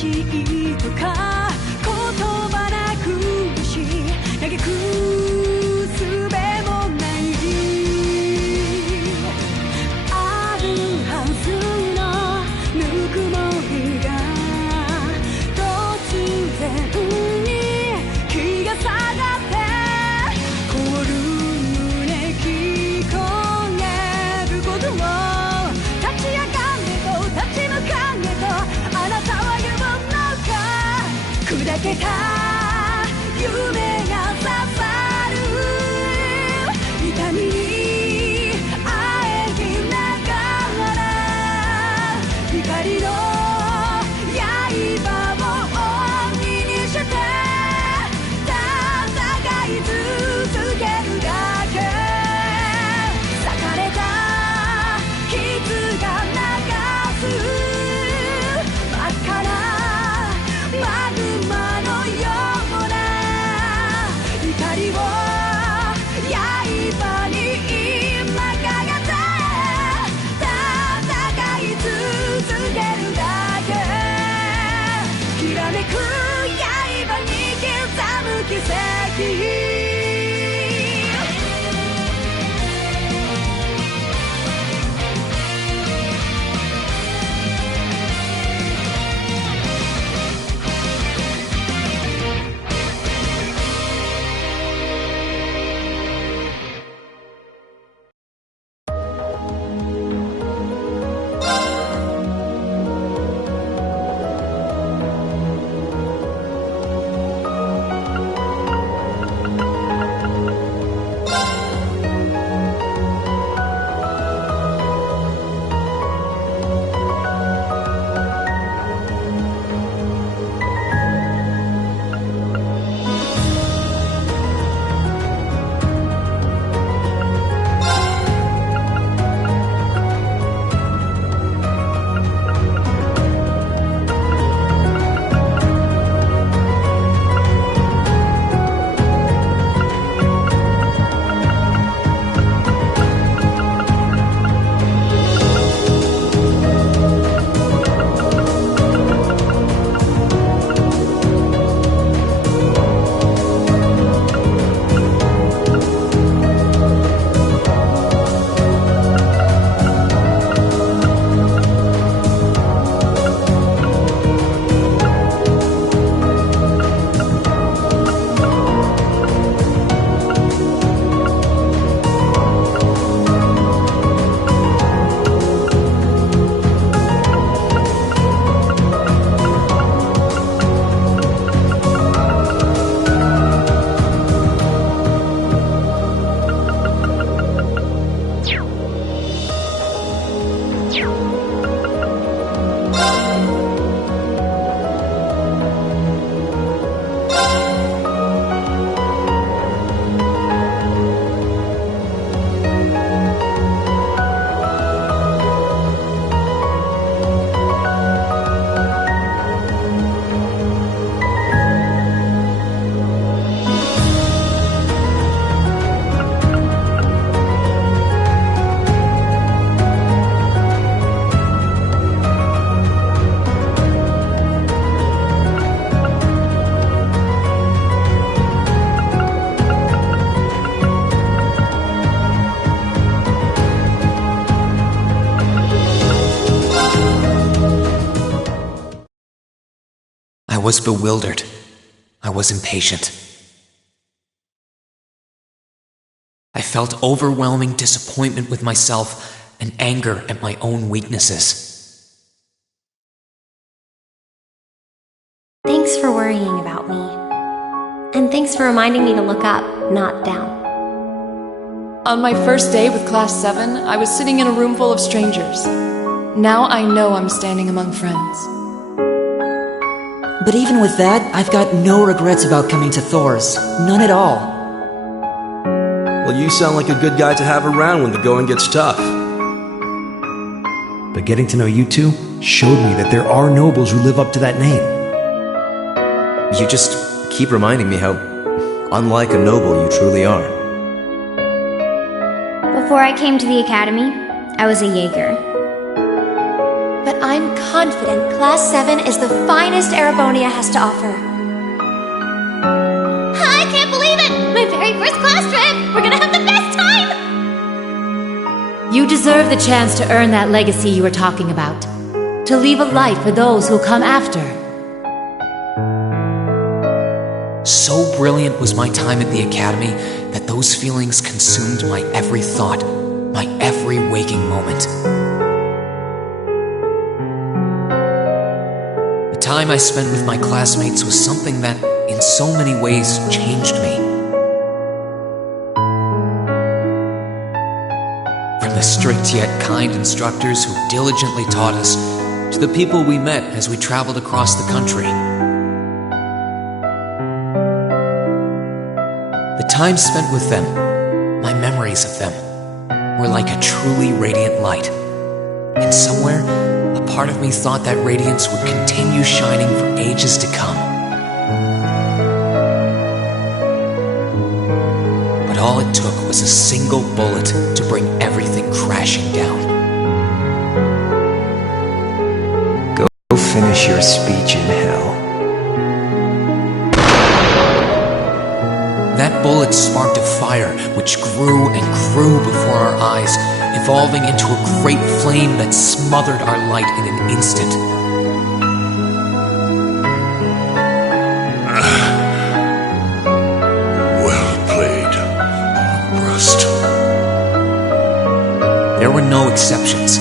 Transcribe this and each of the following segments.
しいとか言葉なくし嘆く術もないあるはずのぬくもりが突然に気が下がって凍る胸聞こえることも立ち上がれと立ち向かえとあなたは言うのか砕けた夢が刺さる痛みにあえぎながら光の刃を鬼にして戦い続けるだけ裂かれた傷が流す真っ赤なマグマのような怒りを刃に今かけて戦い続けるだけきらめく刃に刻む奇跡I was bewildered. I was impatient. I felt overwhelming disappointment with myself and anger at my own weaknesses. Thanks for worrying about me. And thanks for reminding me to look up, not down. On my first day with Class 7, I was sitting in a room full of strangers. Now I know I'm standing among friends. But even with that, I've got no regrets about coming to Thor's. None at all. Well, you sound like a good guy to have around when the going gets tough. But getting to know you two showed me that there are nobles who live up to that name. You just keep reminding me how unlike a noble you truly are. Before I came to the academy, I was a Jaeger. But I'm confident Class 7 is the finest Erebonia has to offer. I can't believe it! My very first class trip! We're gonna have the best time! You deserve the chance to earn that legacy you were talking about. To leave a light for those who'll come after. So brilliant was my time at the academy that those feelings consumed my every thought, my every waking moment. The time I spent with my classmates was something that, in so many ways, changed me. From the strict yet kind instructors who diligently taught us, to the people we met as we traveled across the country. The time spent with them, my memories of them, were like a truly radiant light. And somewhere, a part of me thought that radiance would continue shining for ages to come. But all it took was a single bullet to bring everything crashing down. Go finish your speech in hell. That bullet sparked a fire which grew and grew before our eyes, evolving into a great flame that smothered our light in an instant. Well played, Armbrust. There were no exceptions,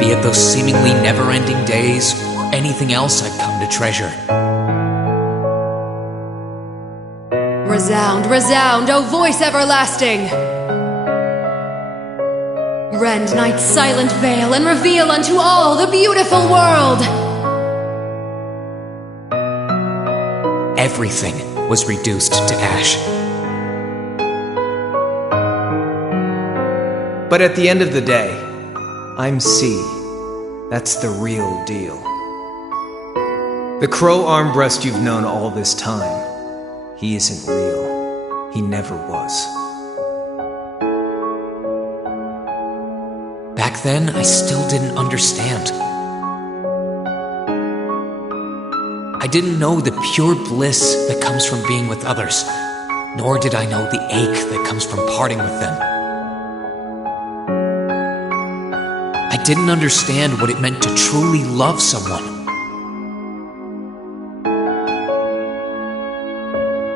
be it those seemingly never-ending days or anything else I'd come to treasure. Resound, resound, O voice everlasting! Rend night's silent veil and reveal unto all the beautiful world! Everything was reduced to ash. But at the end of the day, I'm C. That's the real deal. The crow Armbrust you've known all this time, he isn't real. He never was. Back then, I still didn't understand. I didn't know the pure bliss that comes from being with others, nor did I know the ache that comes from parting with them. I didn't understand what it meant to truly love someone.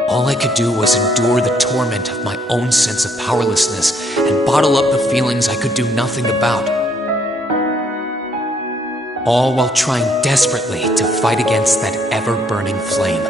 All I could do was endure the torment of my own sense of powerlessness and bottle up the feelings I could do nothing about. All while trying desperately to fight against that ever-burning flame.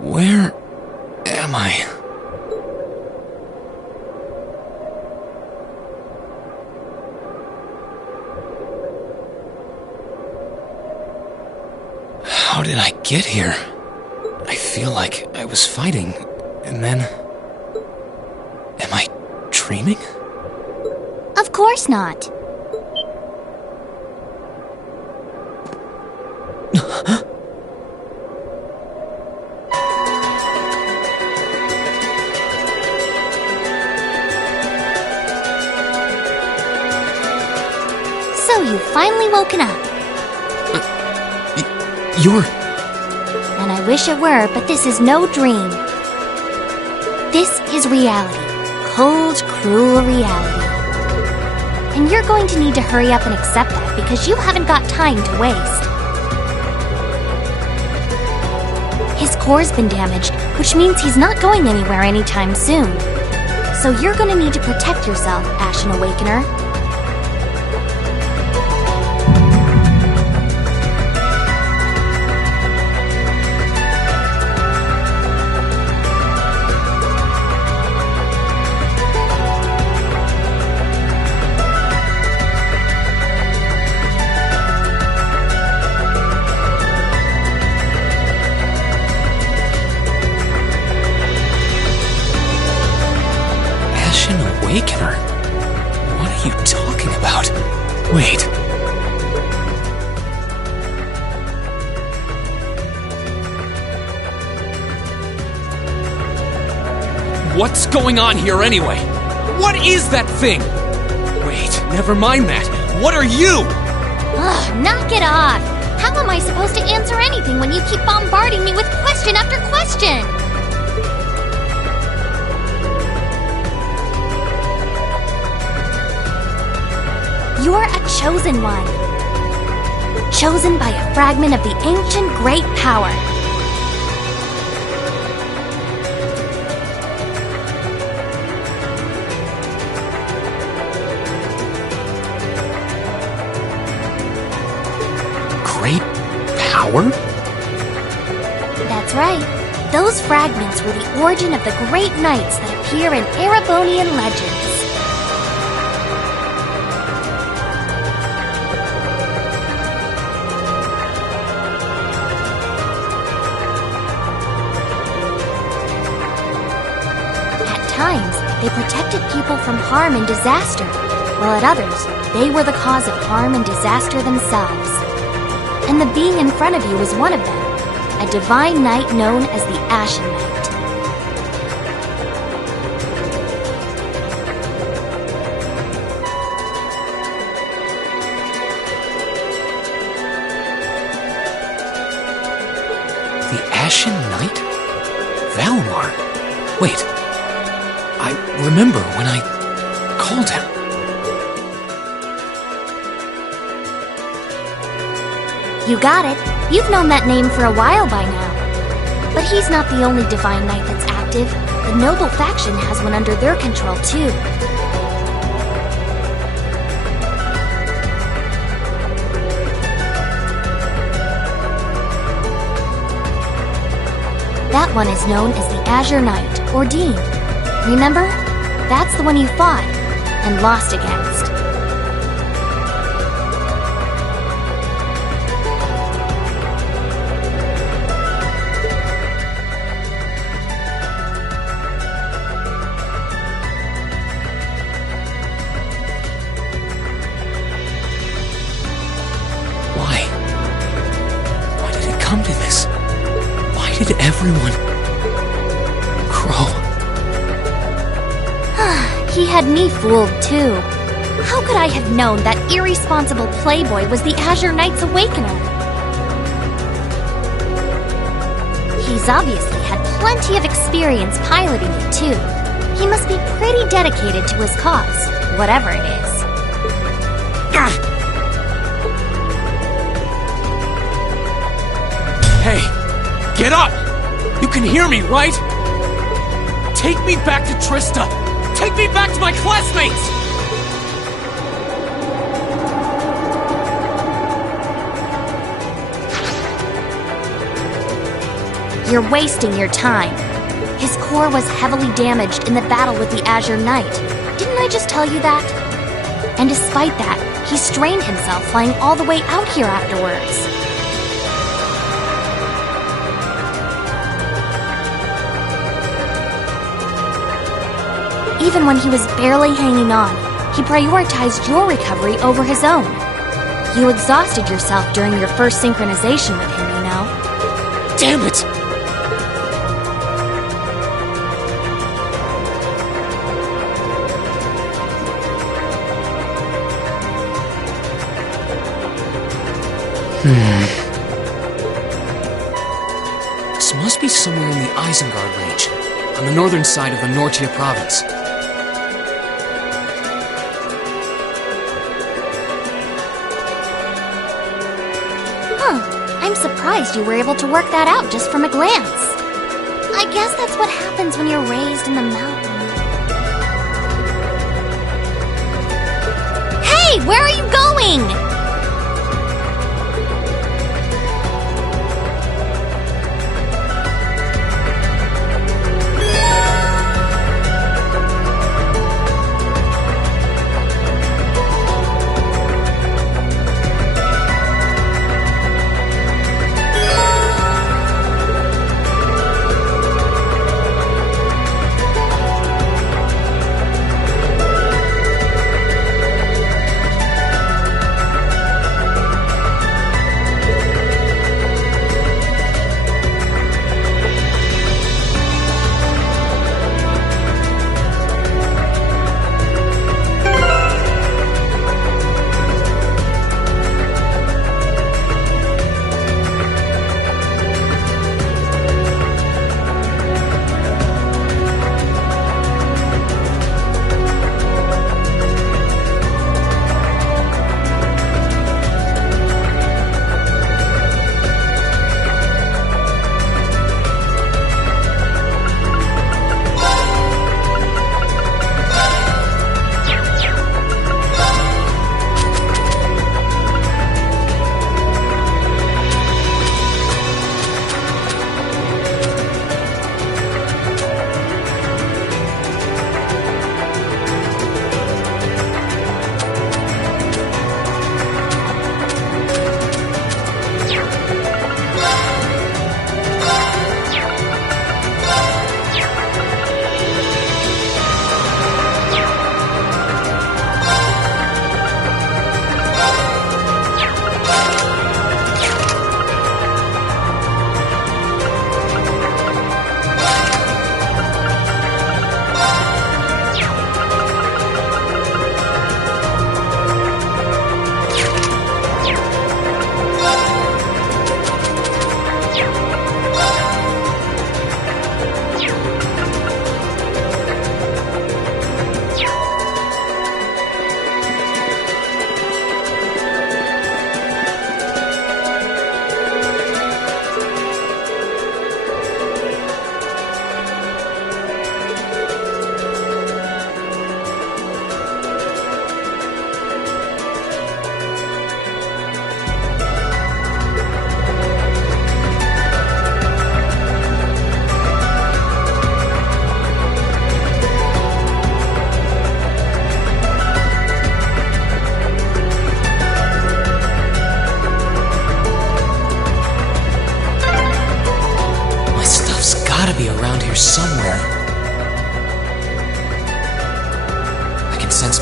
Where am I? How did I get here? I feel like I was fighting, and then... Am I dreaming? Of course not. So you've finally woken up. You're... And I wish it were, but this is no dream. This is reality. Cold, cruel reality. And you're going to need to hurry up and accept that because you haven't got time to waste. His core's been damaged, which means he's not going anywhere anytime soon. So you're going to need to protect yourself, Ashen Awakener. What's going on here anyway? What is that thing? Wait, never mind that. What are you? Ugh, knock it off! How am I supposed to answer anything when you keep bombarding me with question after question? You're a chosen one. Chosen by a fragment of the ancient great power. Great power? That's right. Those fragments were the origin of the great knights that appear in Erebonian legends. They protected people from harm and disaster, while at others, they were the cause of harm and disaster themselves. And the being in front of you was one of them, a divine knight known as the Ashen Knight. The Ashen Knight? Valmar? Wait. I remember when I called him. You got it. You've known that name for a while by now. But he's not the only divine knight that's active. The noble faction has one under their control, too. That one is known as the Azure Knight, or Dean. Remember? That's the one you fought and lost against. Why did it come to this? Why did everyone... Crow... He had me fooled, too. How could I have known that irresponsible playboy was the Azure Knight's Awakener? He's obviously had plenty of experience piloting it, too. He must be pretty dedicated to his cause, whatever it is. Hey, get up! You can hear me, right? Take me back to Trista! Take me back to my classmates! You're wasting your time. His core was heavily damaged in the battle with the Azure Knight. Didn't I just tell you that? And despite that, he strained himself flying all the way out here afterwards. Even when he was barely hanging on, he prioritized your recovery over his own. You exhausted yourself during your first synchronization with him, you know? Damn it! This must be somewhere in the Isengard range, on the northern side of the Nortia province. I'm surprised you were able to work that out just from a glance. I guess that's what happens when you're raised in the mountain. Hey, where are you going?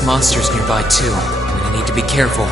monsters nearby too. I'm gonna need to be careful.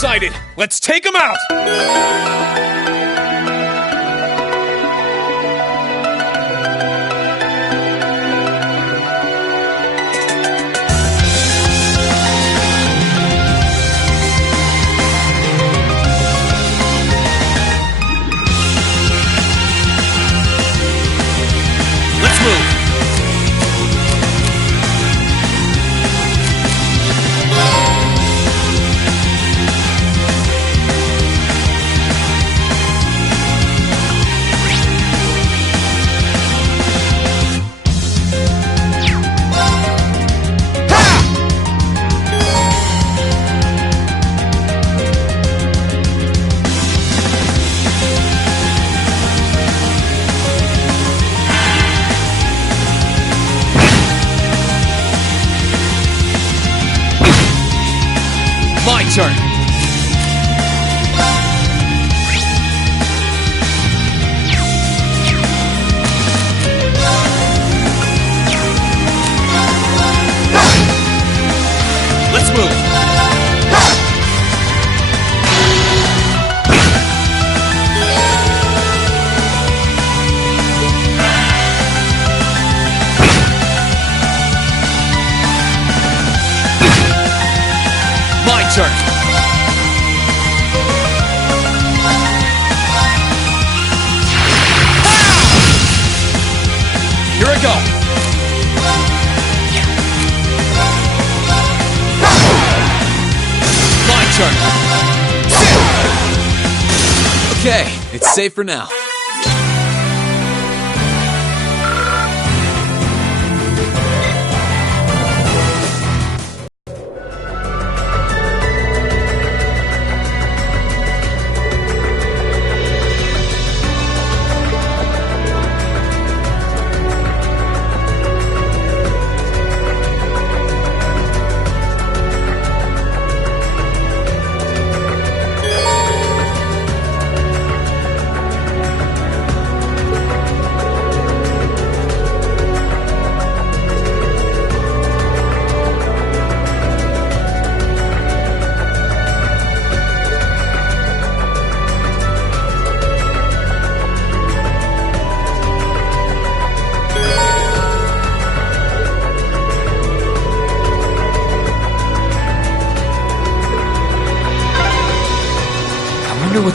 Sighted. Let's take him out! Let's move! My turn. Let's move. My turn. Here I go. My turn. Okay, it's safe for now.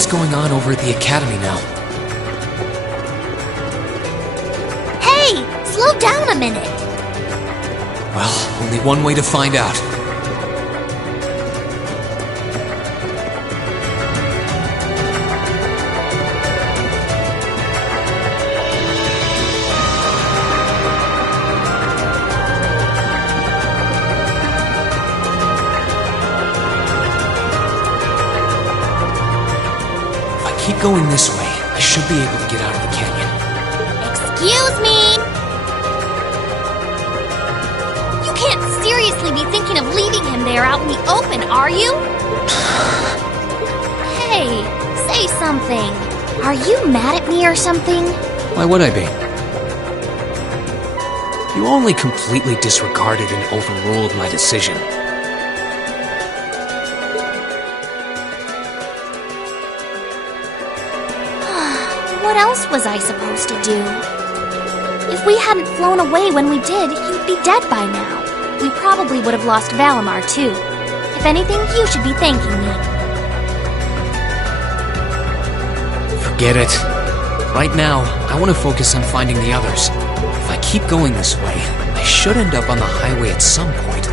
what's going on over at the academy now. Hey, slow down a minute. Well, only one way to find out. Keep going this way. I should be able to get out of the canyon. Excuse me! You can't seriously be thinking of leaving him there out in the open, are you? Hey, say something. Are you mad at me or something? Why would I be? You only completely disregarded and overruled my decision. What else was I supposed to do? If we hadn't flown away when we did, you'd be dead by now. We probably would have lost Valimar, too. If anything, you should be thanking me. Forget it. Right now, I want to focus on finding the others. If I keep going this way, I should end up on the highway at some point.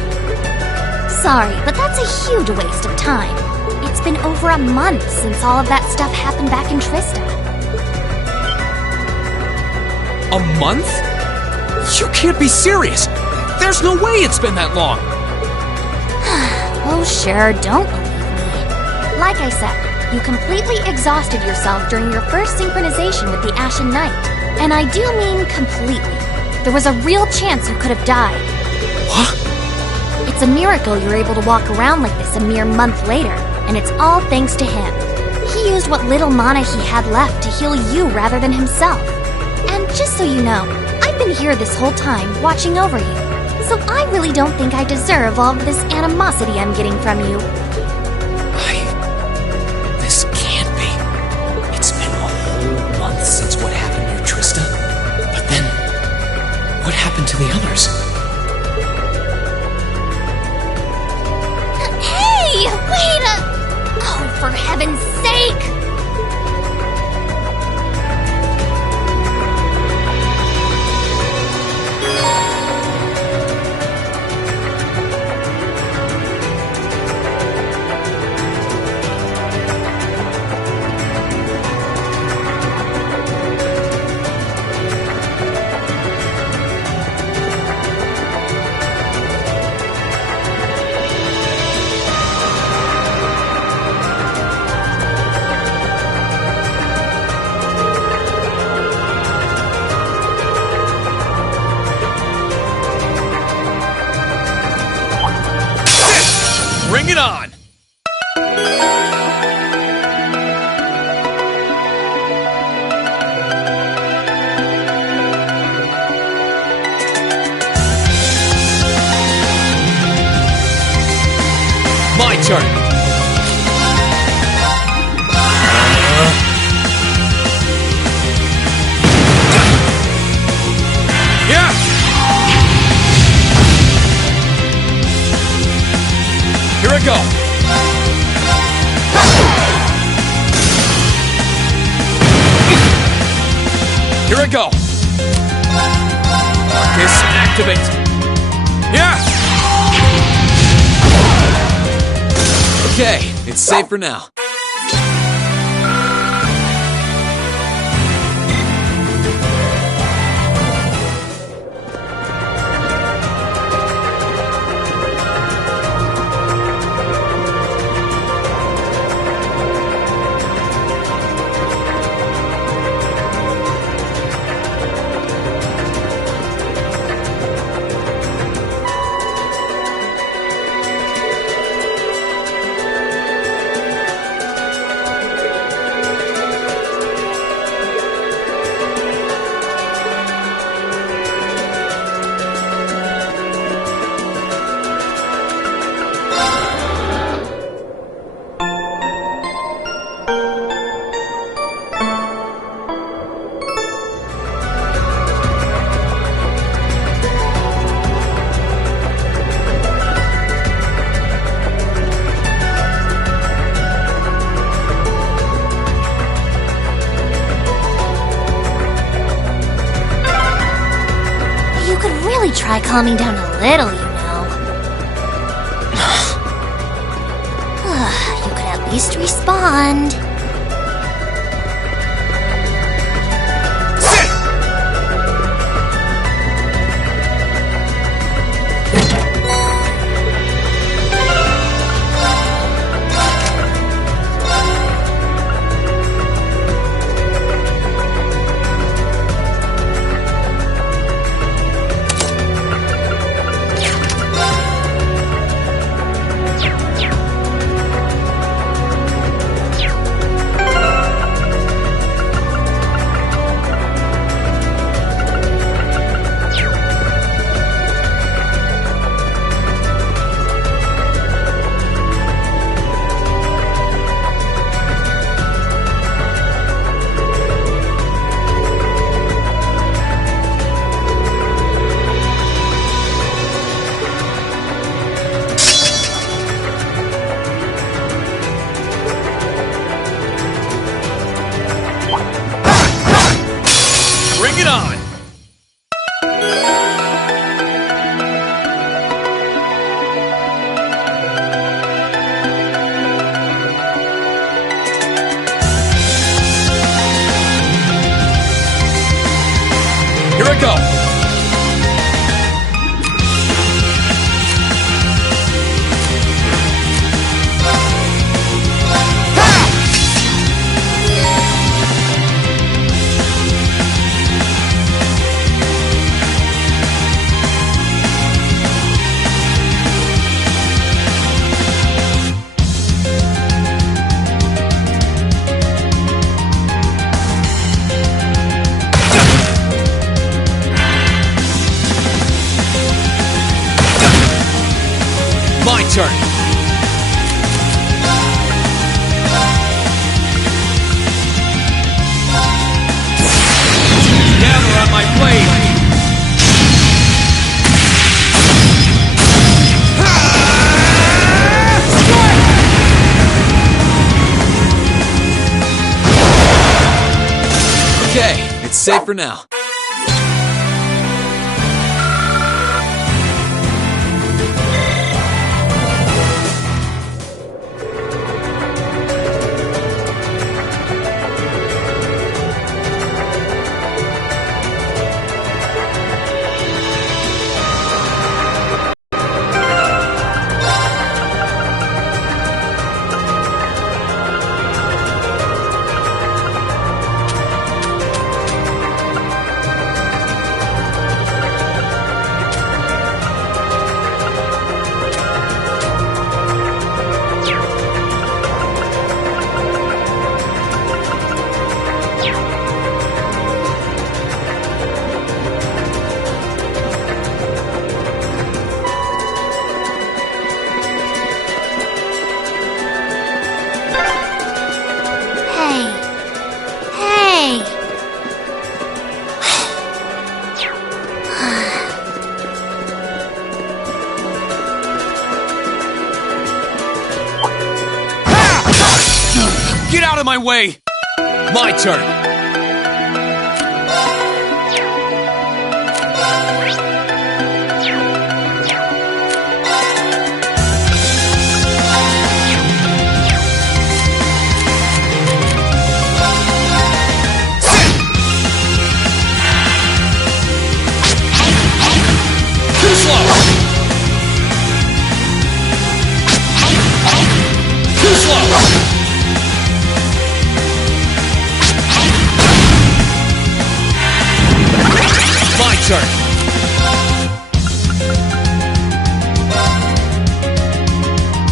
Sorry, but that's a huge waste of time. It's been over a month since all of that stuff happened back in Trista. A month? You can't be serious! There's no way it's been that long! Oh sure, don't believe me. Like I said, you completely exhausted yourself during your first synchronization with the Ashen Knight. And I do mean completely. There was a real chance you could have died. What? It's a miracle you're able to walk around like this a mere month later, and it's all thanks to him. He used what little mana he had left to heal you rather than himself. And just so you know, I've been here this whole time, watching over you. So I really don't think I deserve all of this animosity I'm getting from you. This can't be. It's been a whole month since what happened near Trista. But then, what happened to the others? Hey! Wait a... Oh, for heaven's sake! Bring it on! My turn! Yeah! Here I go! Here I go! Marcus, activate! Yeah! Okay, it's safe for now. try calming down a little, you know. You could at least respond. Turn. Gather on my blade. Okay, it's safe for now. Get out of my way! My turn! Too slow! Too slow! My turn.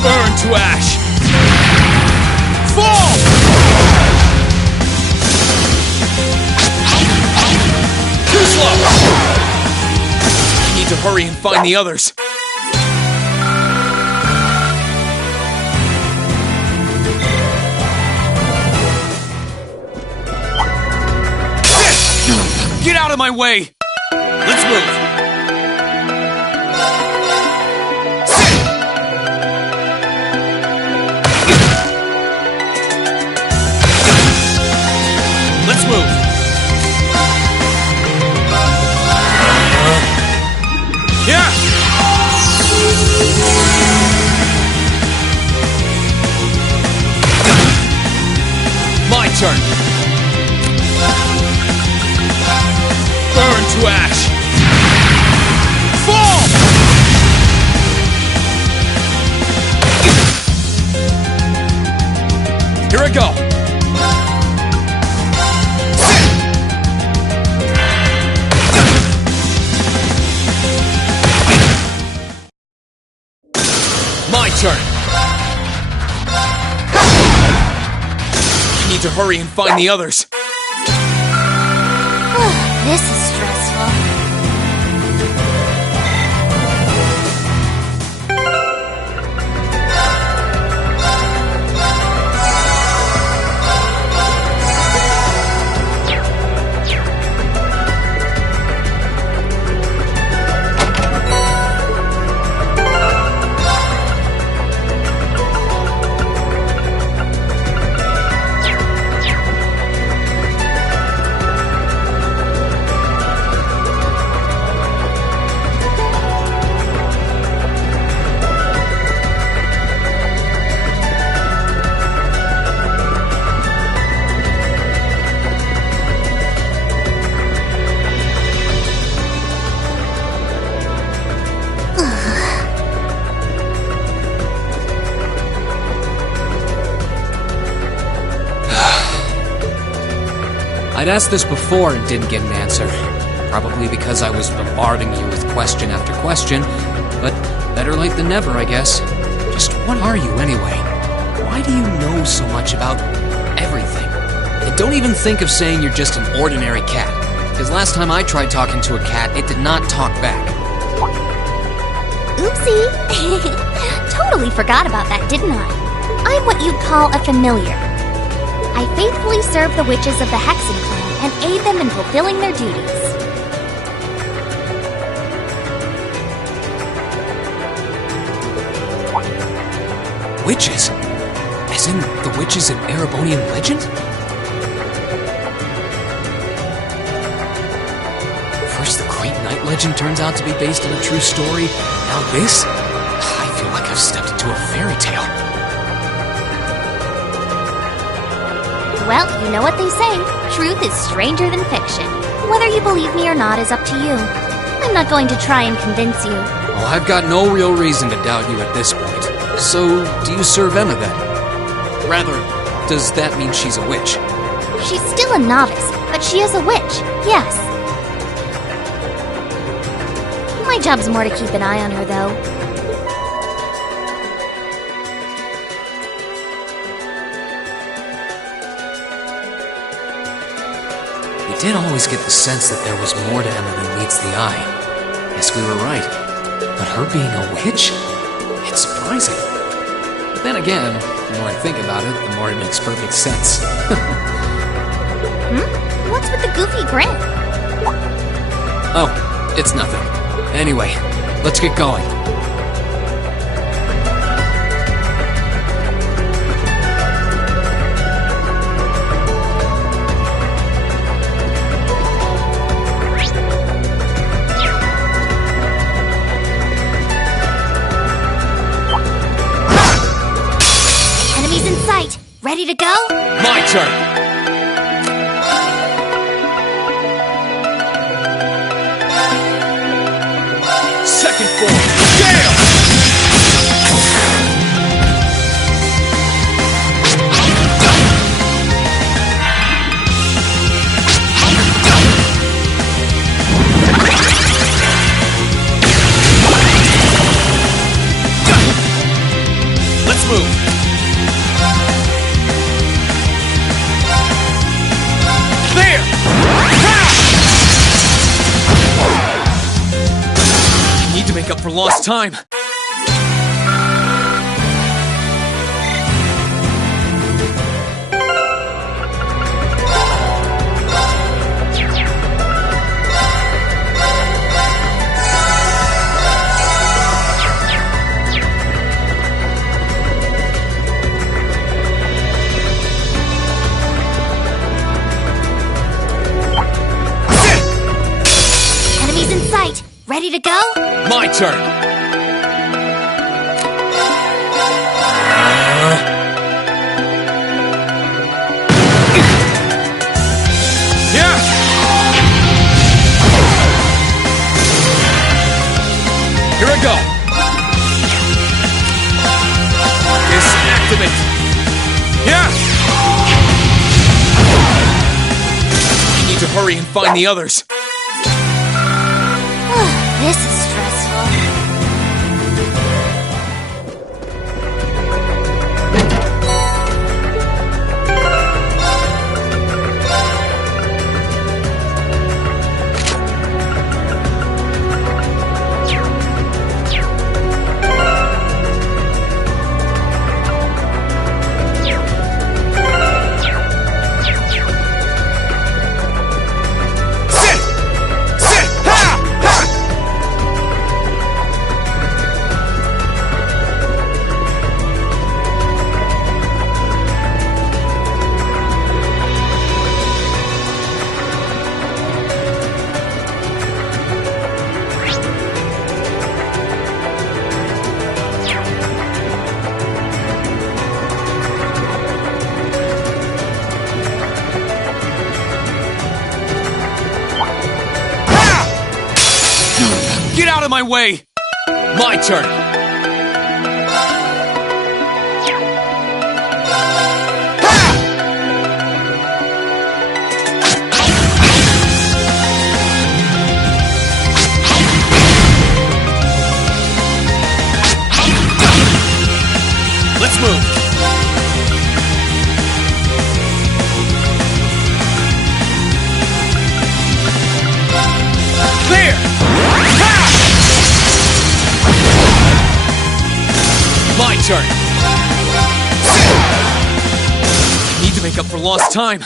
Burn to ash. Fall! Too slow! I need to hurry and find the others. Get out of my way! Let's move! Let's move! Burn to ash! Fall! Here I go! My turn! I need to hurry and find the others. This is stressful. I'd asked this before and didn't get an answer. Probably because I was bombarding you with question after question, but better late than never, I guess. Just what are you anyway? Why do you know so much about everything? And don't even think of saying you're just an ordinary cat, because last time I tried talking to a cat, it did not talk back. Oopsie! Totally forgot about that, didn't I? I'm what you'd call a familiar. I faithfully serve the witches of the Hexen clan and aid them in fulfilling their duties. Witches? As in the witches in Erebonian legend? First the Great Knight legend turns out to be based on a true story, now this? I feel like I've stepped into a fairy tale. Well, you know what they say. Truth is stranger than fiction. Whether you believe me or not is up to you. I'm not going to try and convince you. Well, I've got no real reason to doubt you at this point. So, do you serve Emma then? Rather, does that mean she's a witch? She's still a novice, but she is a witch, yes. My job's more to keep an eye on her, though. I did always get the sense that there was more to Emma than meets the eye. Guess we were right. But her being a witch? It's surprising. But then again, the more I think about it, the more it makes perfect sense. What's with the goofy grin? Oh, it's nothing. Anyway, let's get going. Ready to go? My turn! Second form, gale! Let's move! There! I need to make up for lost time. Ready to go? My turn! hurry and find the others. This is stressful. Get out of my way! My turn! Let's move! Clear! My turn! Need to make up for lost time.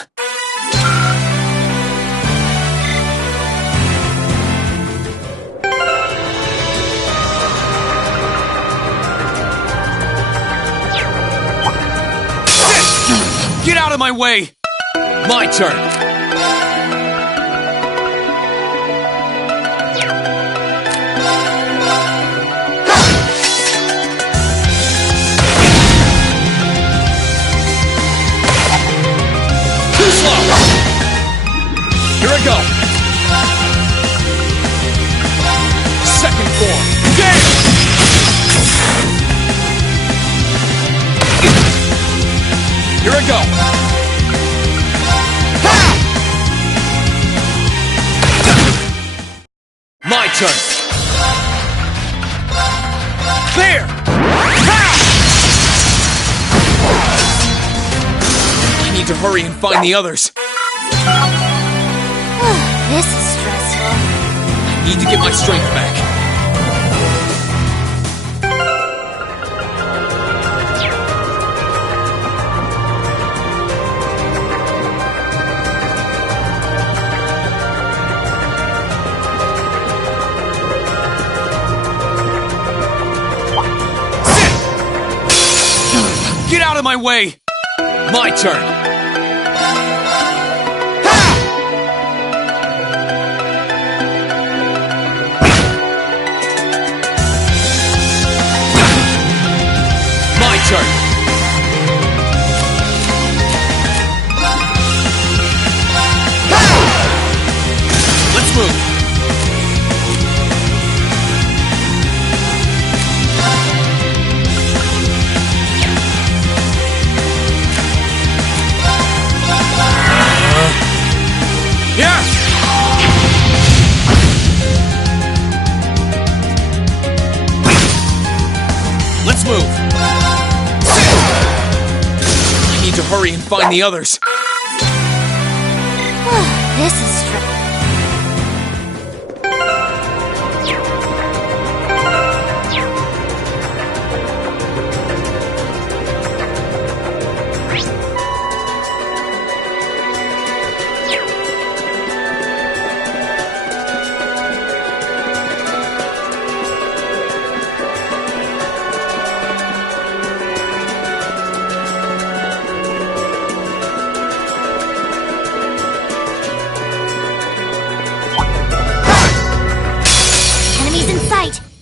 Get out of my way! My turn! Here I go! Second form! Game! Here I go! Ha! My turn! Clear! Ha! I need to hurry and find the others. This is stressful. I need to get my strength back. Sit! Get out of my way! My turn! Turn. Let's move. Yeah. Let's move. Need to hurry and find the others. This is stressful.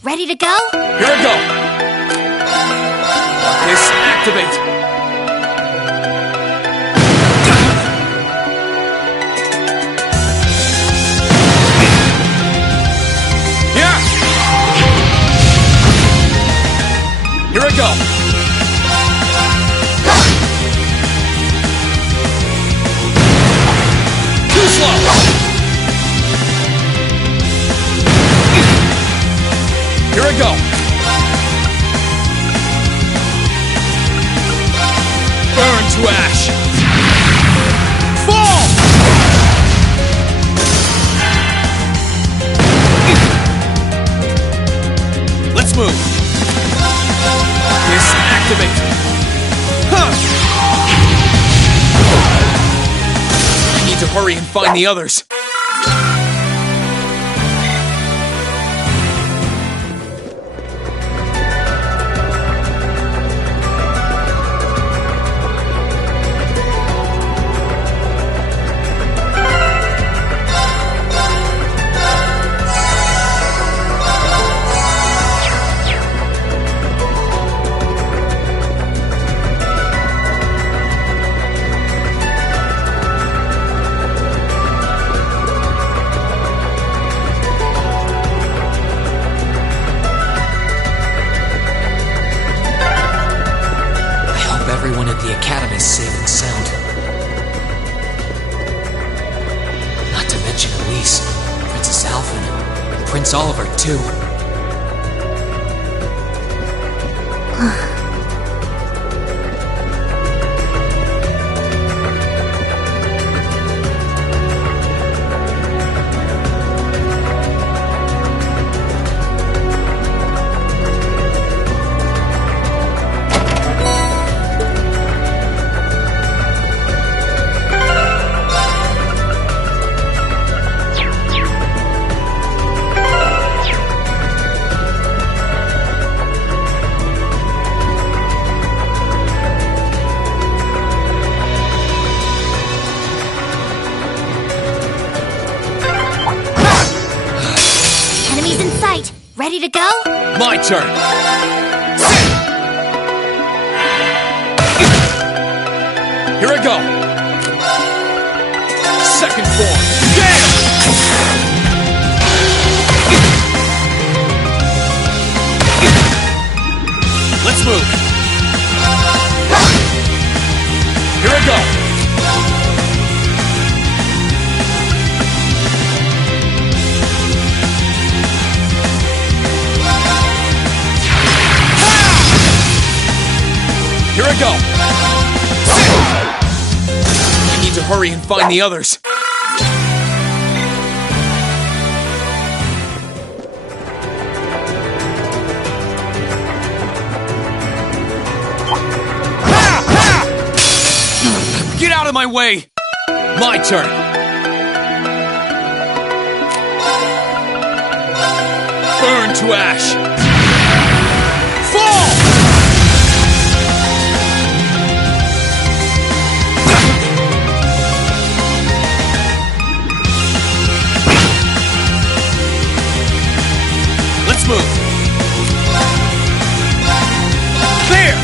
Ready to go? Here I go! This activate! Yeah! Here I go! Too slow! find the others. Everyone at the Academy's safe and sound. Not to mention Elise, Princess Alphen, and Prince Oliver, too. Ready to go? My turn! Here I go! Second form! Gale! Let's move! Here I go! Here I go! I need to hurry and find the others. Get out of my way! My turn! Burn to ash! Fall! Let's move. There!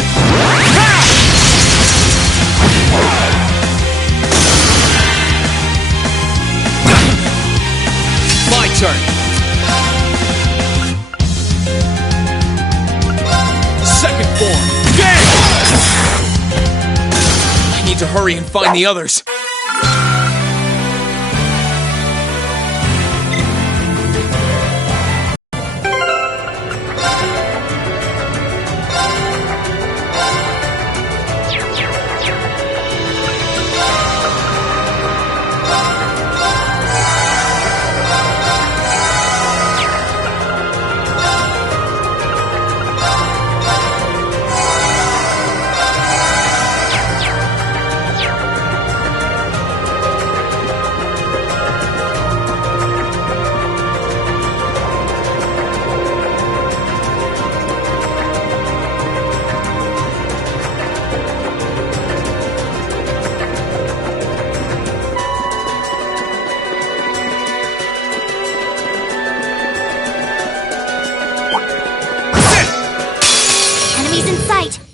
My turn. Second form. Gale! I need to hurry and find the others.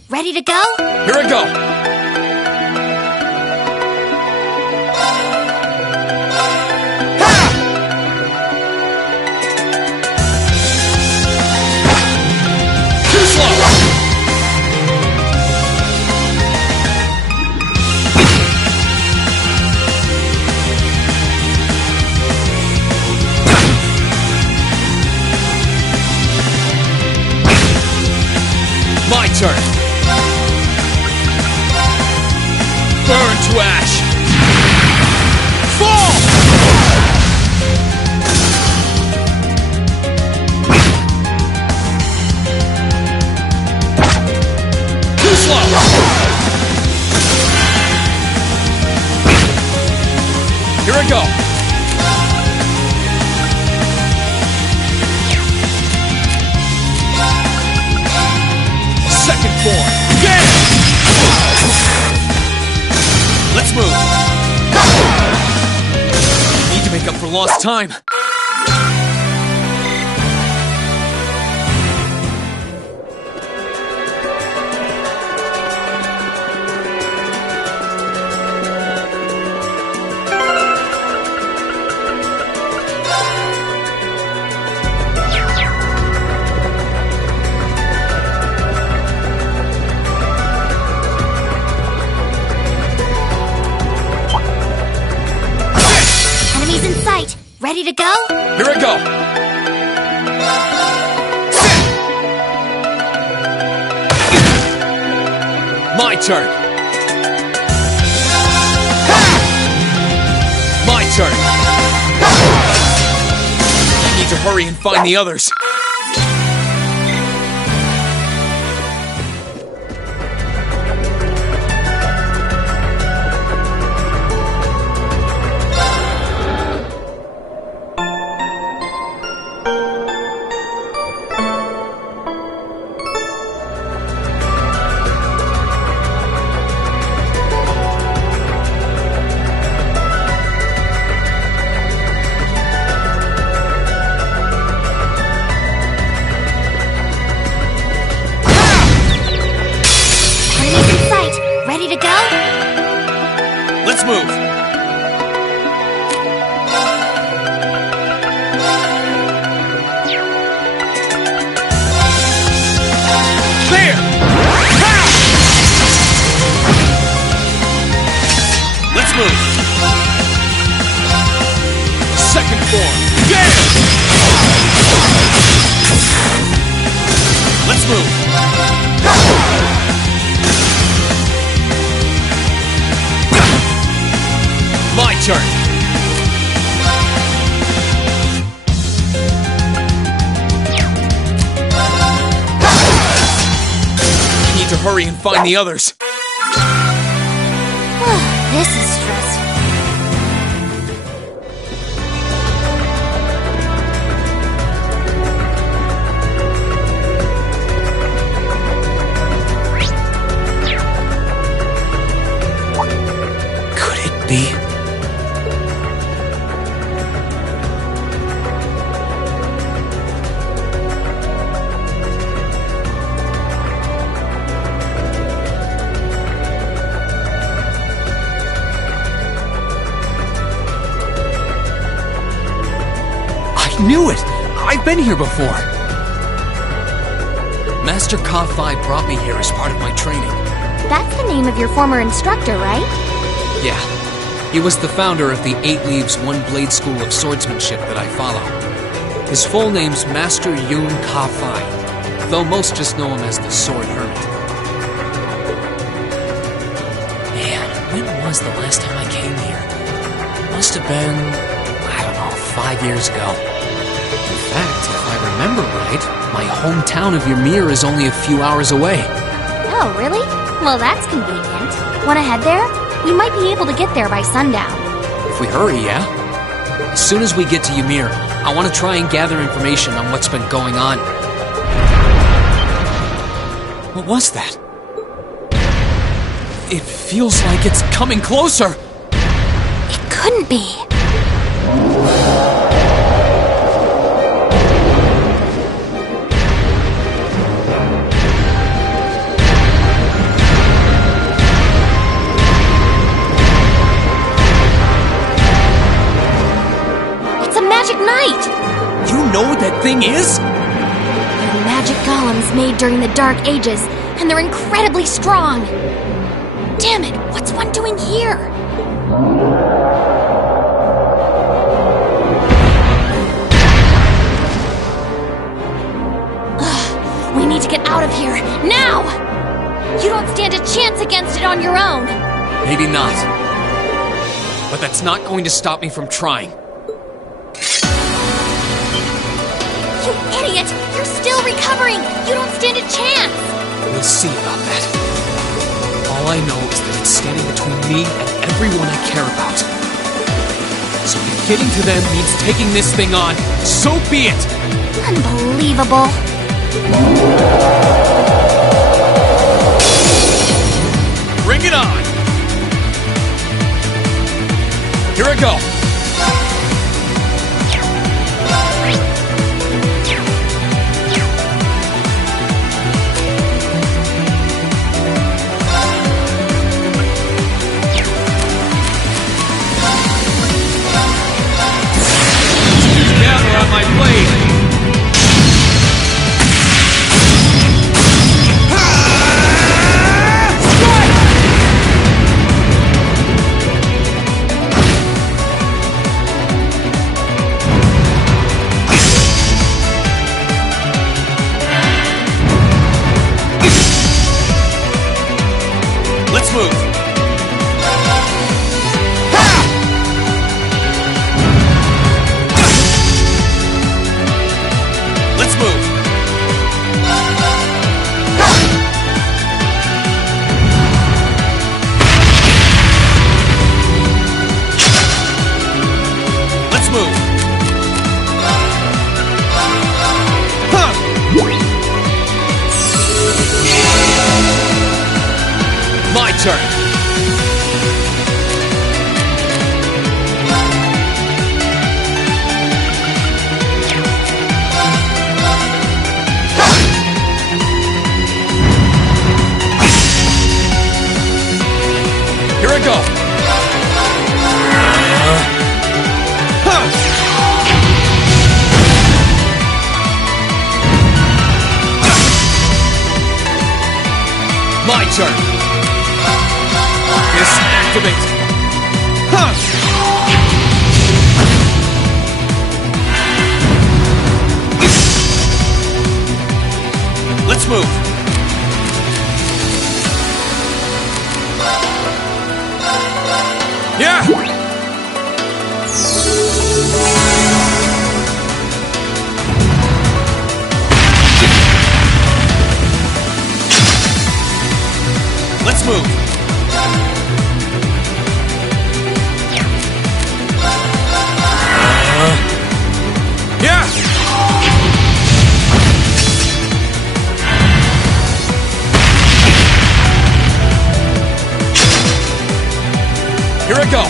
Ready to go? Here I go! Too slow! My turn! form. Get it! Let's move. Need to make up for lost time. Ready to go? Here I go! My turn! My turn! I need to hurry and find the others. Let's move! There! Let's move! Second form! Get it! Let's move! My turn! I need to hurry and find the others. This is stressful. Could it be? I knew it! I've been here before! Master Ka-Fi brought me here as part of my training. That's the name of your former instructor, right? Yeah. He was the founder of the 8 Leaves, 1 Blade School of Swordsmanship that I follow. His full name's Master Yun Ka-Fi, though most just know him as the Sword Hermit. Man, when was the last time I came here? Must have been, I don't know, 5 years ago. In fact, if I remember right, my hometown of Ymir is only a few hours away. Oh, really? Well, that's convenient. Wanna head there? We might be able to get there by sundown. If we hurry, yeah? As soon as we get to Ymir, I want to try and gather information on what's been going on. What was that? It feels like it's coming closer! It couldn't be. You know what that thing is? They're magic golems made during the Dark Ages, and they're incredibly strong. Damn it, what's one doing here? Ugh, we need to get out of here, now! You don't stand a chance against it on your own. Maybe not. But that's not going to stop me from trying. You idiot! You're still recovering! You don't stand a chance! We'll see about that. All I know is that it's standing between me and everyone I care about. So if getting to them means taking this thing on, so be it! Unbelievable. Here I go! Gather on my blade! Let's move! Let's move! Let's move! My turn! Here I go! My turn! Disactivate! Let's move! Yeah! Let's move! Yeah! Here I go!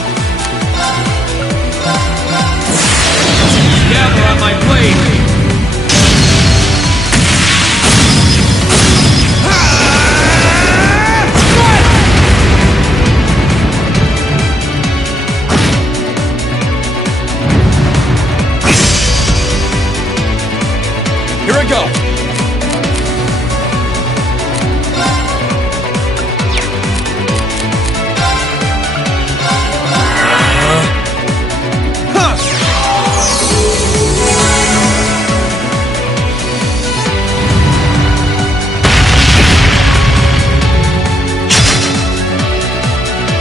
Gather on my blade! Here I go!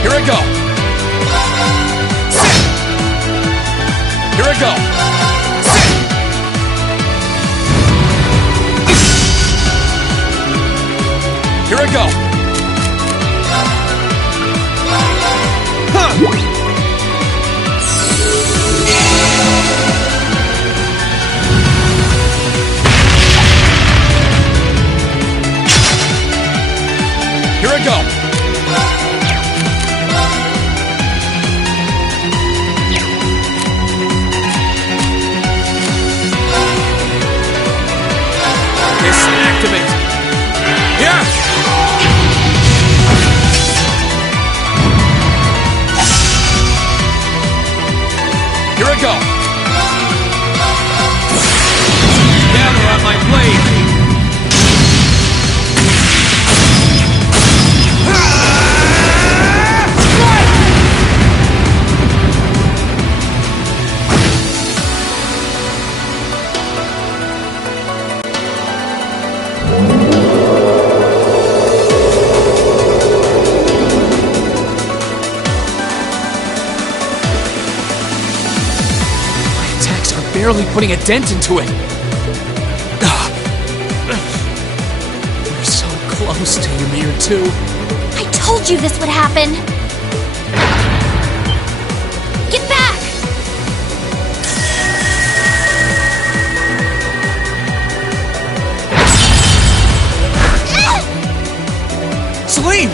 Here I go! Here I go! Here I go! Here I go! Disactivate! Yes! Here I go! Gather on my blade! Barely putting a dent into it. We're so close to Ymir too. I told you this would happen! Get back! Celine!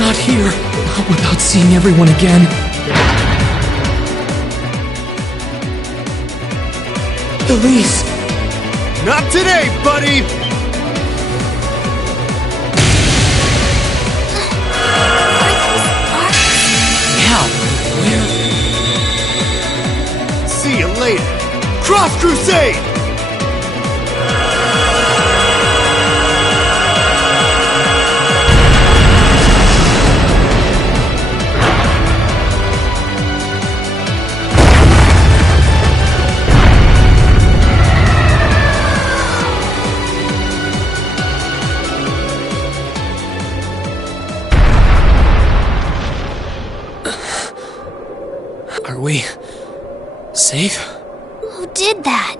Not here. Not without seeing everyone again. Elise! Not today, buddy! Yeah, where? See you later. Cross Crusade! Are we safe? Who did that?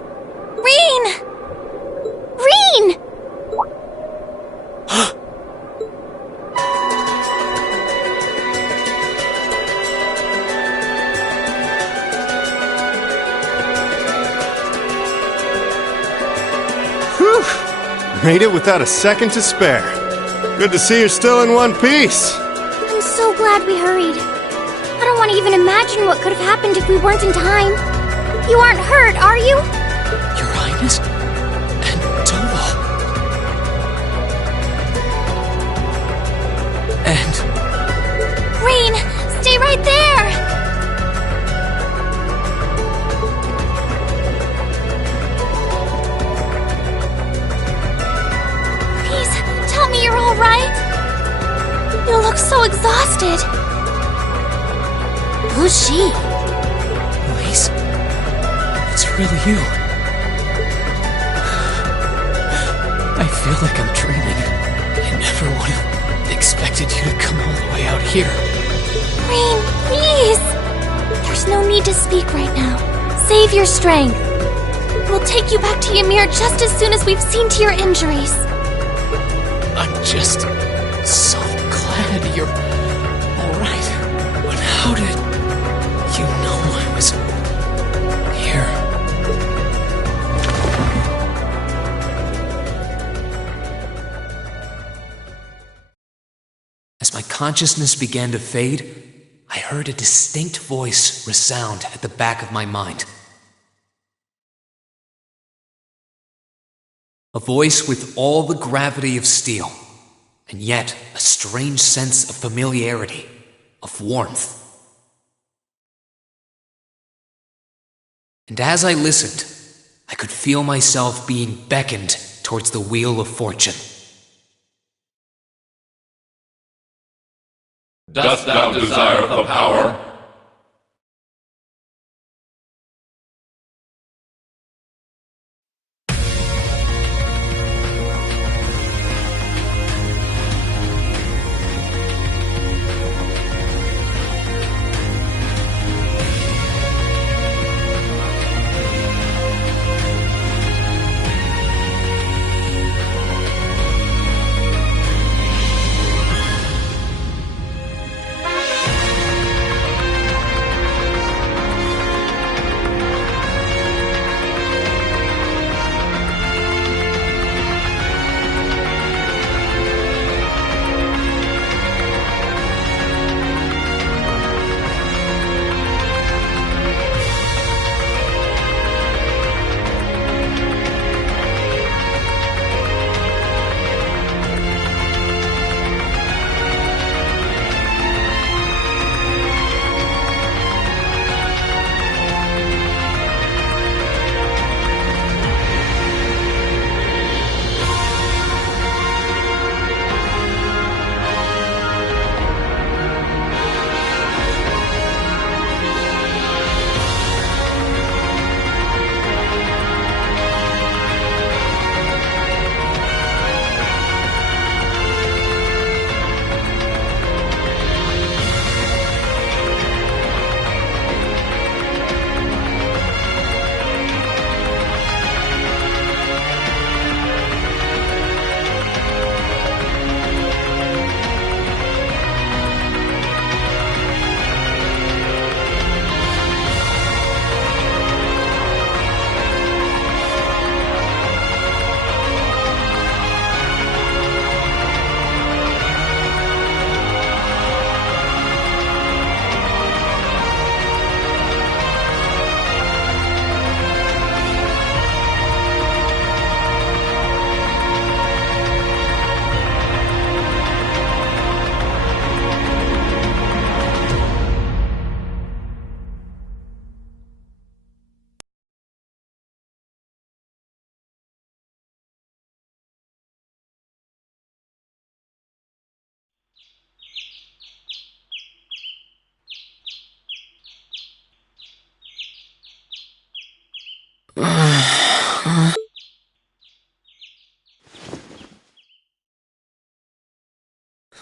Reen! Reen! Whew! Made it without a second to spare. Good to see you're still in one piece. I'm so glad we hurried. I don't want to even imagine what could have happened if we weren't in time. You aren't hurt, are you? Your Highness? And Tova. And... Reen, stay right there! Please, tell me you're all right. You look so exhausted. Who's she? Elise? It's really you. I feel like I'm dreaming. I never would have expected you to come all the way out here. Reen, please! There's no need to speak right now. Save your strength. We'll take you back to Ymir just as soon as we've seen to your injuries. I'm just so glad you're alright. But how did you know I was here? As my consciousness began to fade, I heard a distinct voice resound at the back of my mind. A voice with all the gravity of steel, and yet a strange sense of familiarity, of warmth. And as I listened, I could feel myself being beckoned towards the wheel of fortune. Dost thou desire the power?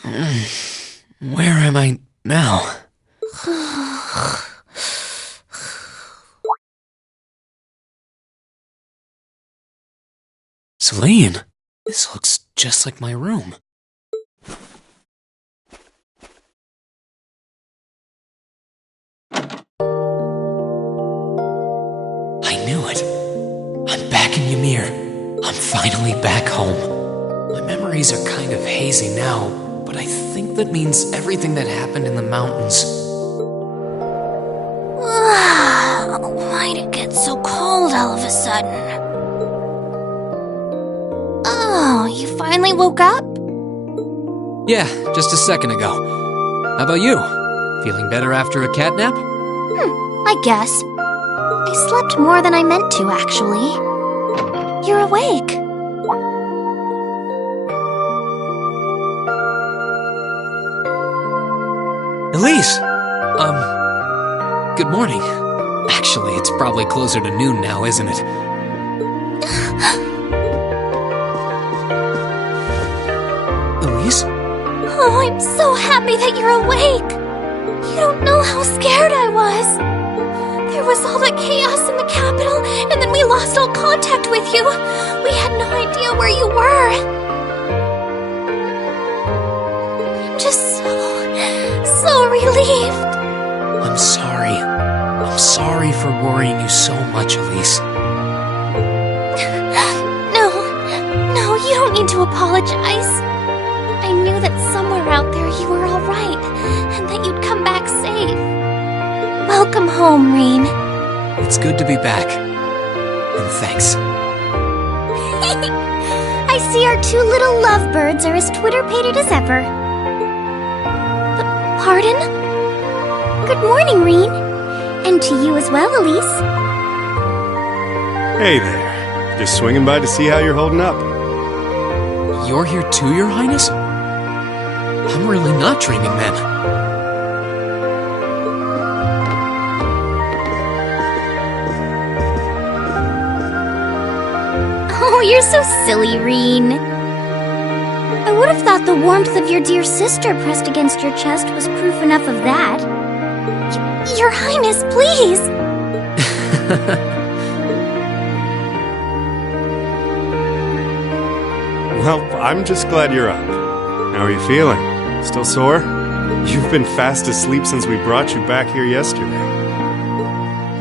Where am I now? Celine, this looks just like my room. I knew it. I'm back in Ymir. I'm finally back home. My memories are kind of hazy now, but I think that means everything that happened in the mountains. Why'd it get so cold all of a sudden? Oh, you finally woke up? Yeah, just a second ago. How about you? Feeling better after a cat nap? I guess. I slept more than I meant to, actually. You're awake. Elise! Good morning. Actually, it's probably closer to noon now, isn't it? Elise? Oh, I'm so happy that you're awake. You don't know how scared I was. There was all that chaos in the capital, and then we lost all contact with you. We had no idea where you were. I'm just so relieved. I'm sorry. I'm sorry for worrying you so much, Elise. No, you don't need to apologize. I knew that somewhere out there you were all right, and that you'd come back safe. Welcome home, Rean. It's good to be back. And thanks. I see our two little lovebirds are as Twitter-pated as ever. Pardon? Good morning, Rean. And to you as well, Elise. Hey there. Just swinging by to see how you're holding up. You're here too, Your Highness? I'm really not dreaming then. Oh, you're so silly, Rean. I would have thought the warmth of your dear sister pressed against your chest was proof enough of that. Your Highness, please! Well, I'm just glad you're up. How are you feeling? Still sore? You've been fast asleep since we brought you back here yesterday.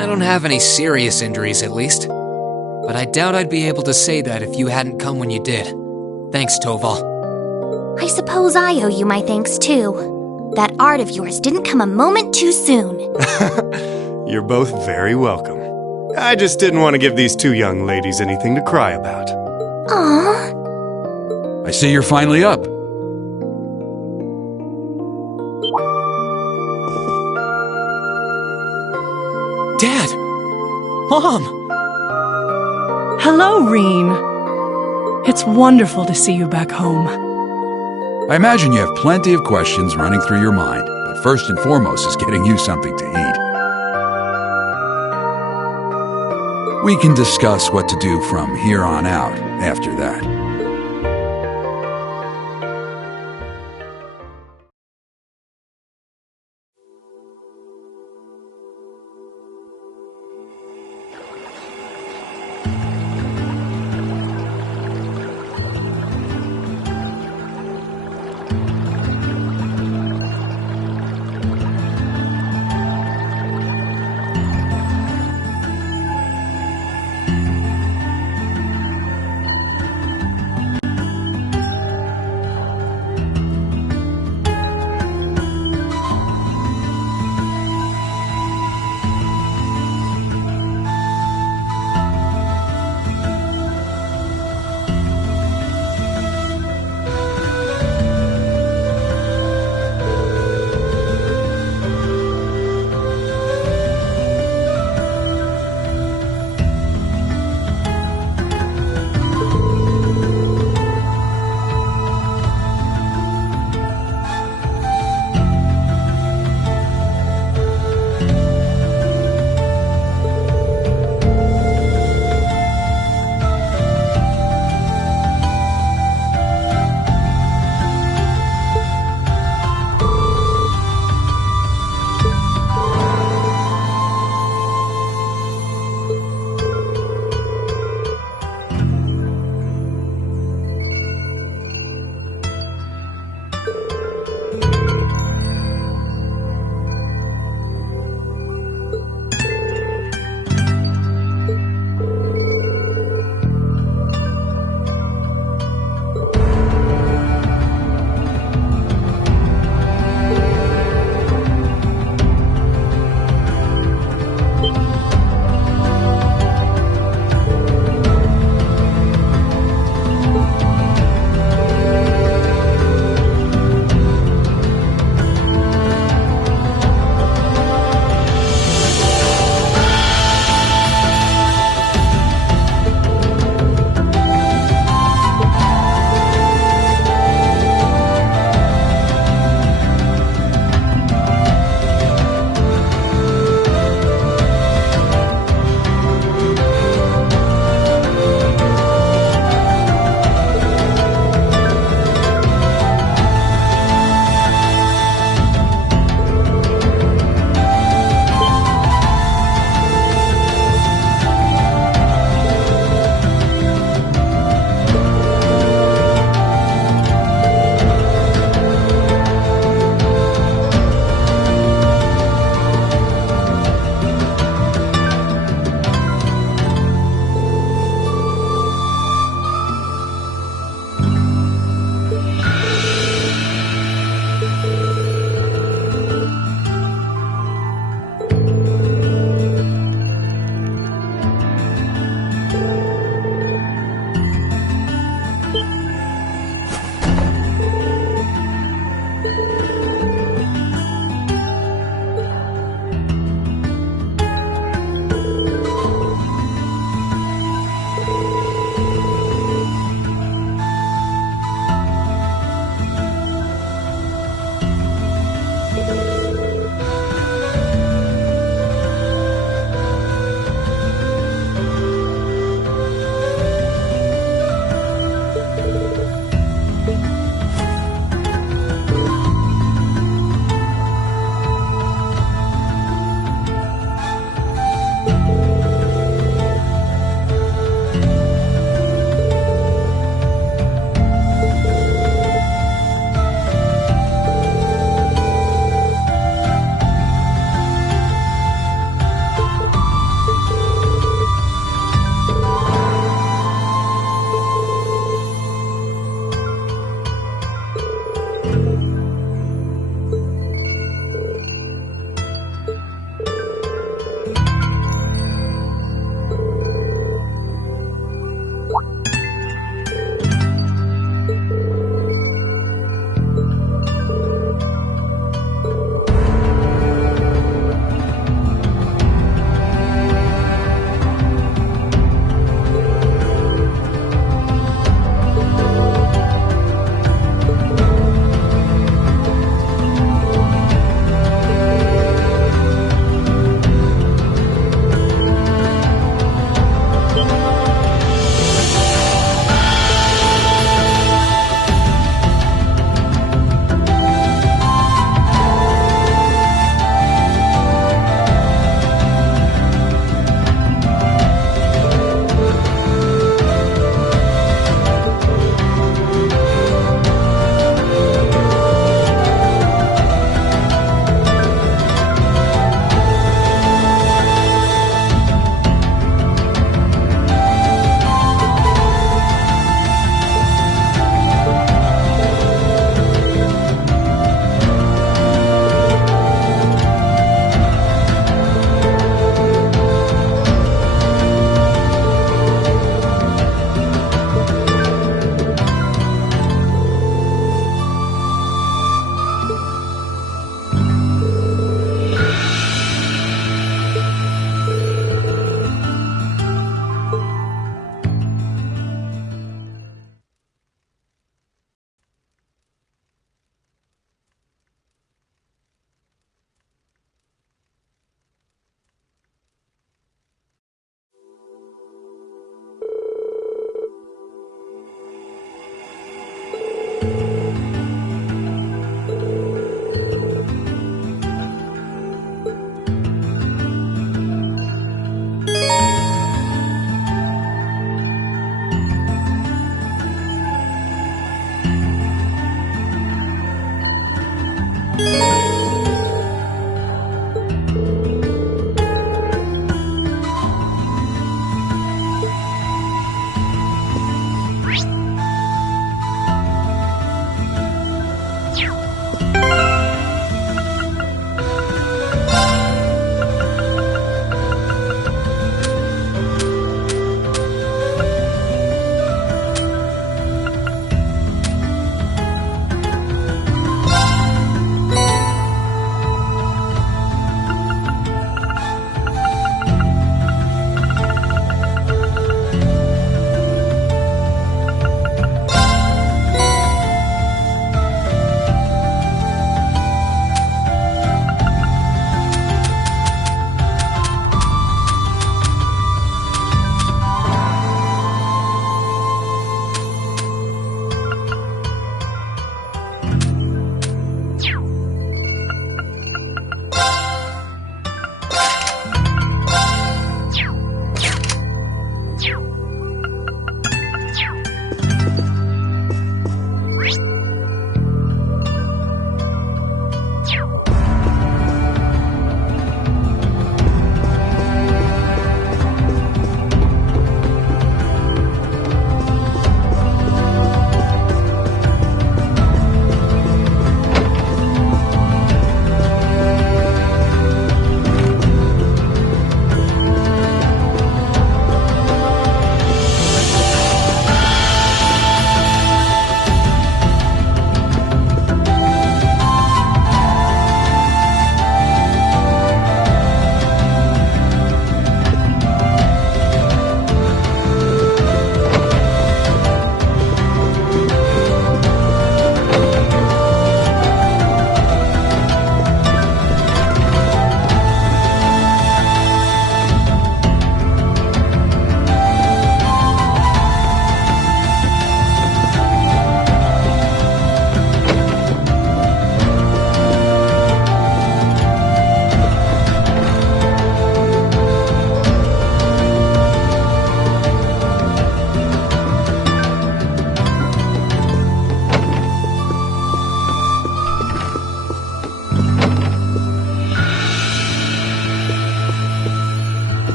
I don't have any serious injuries, at least. But I doubt I'd be able to say that if you hadn't come when you did. Thanks, Toval. I suppose I owe you my thanks, too. That art of yours didn't come a moment too soon. You're both very welcome. I just didn't want to give these two young ladies anything to cry about. Aww. I see you're finally up. Dad! Mom! Hello, Rean. It's wonderful to see you back home. I imagine you have plenty of questions running through your mind, but first and foremost is getting you something to eat. We can discuss what to do from here on out after that.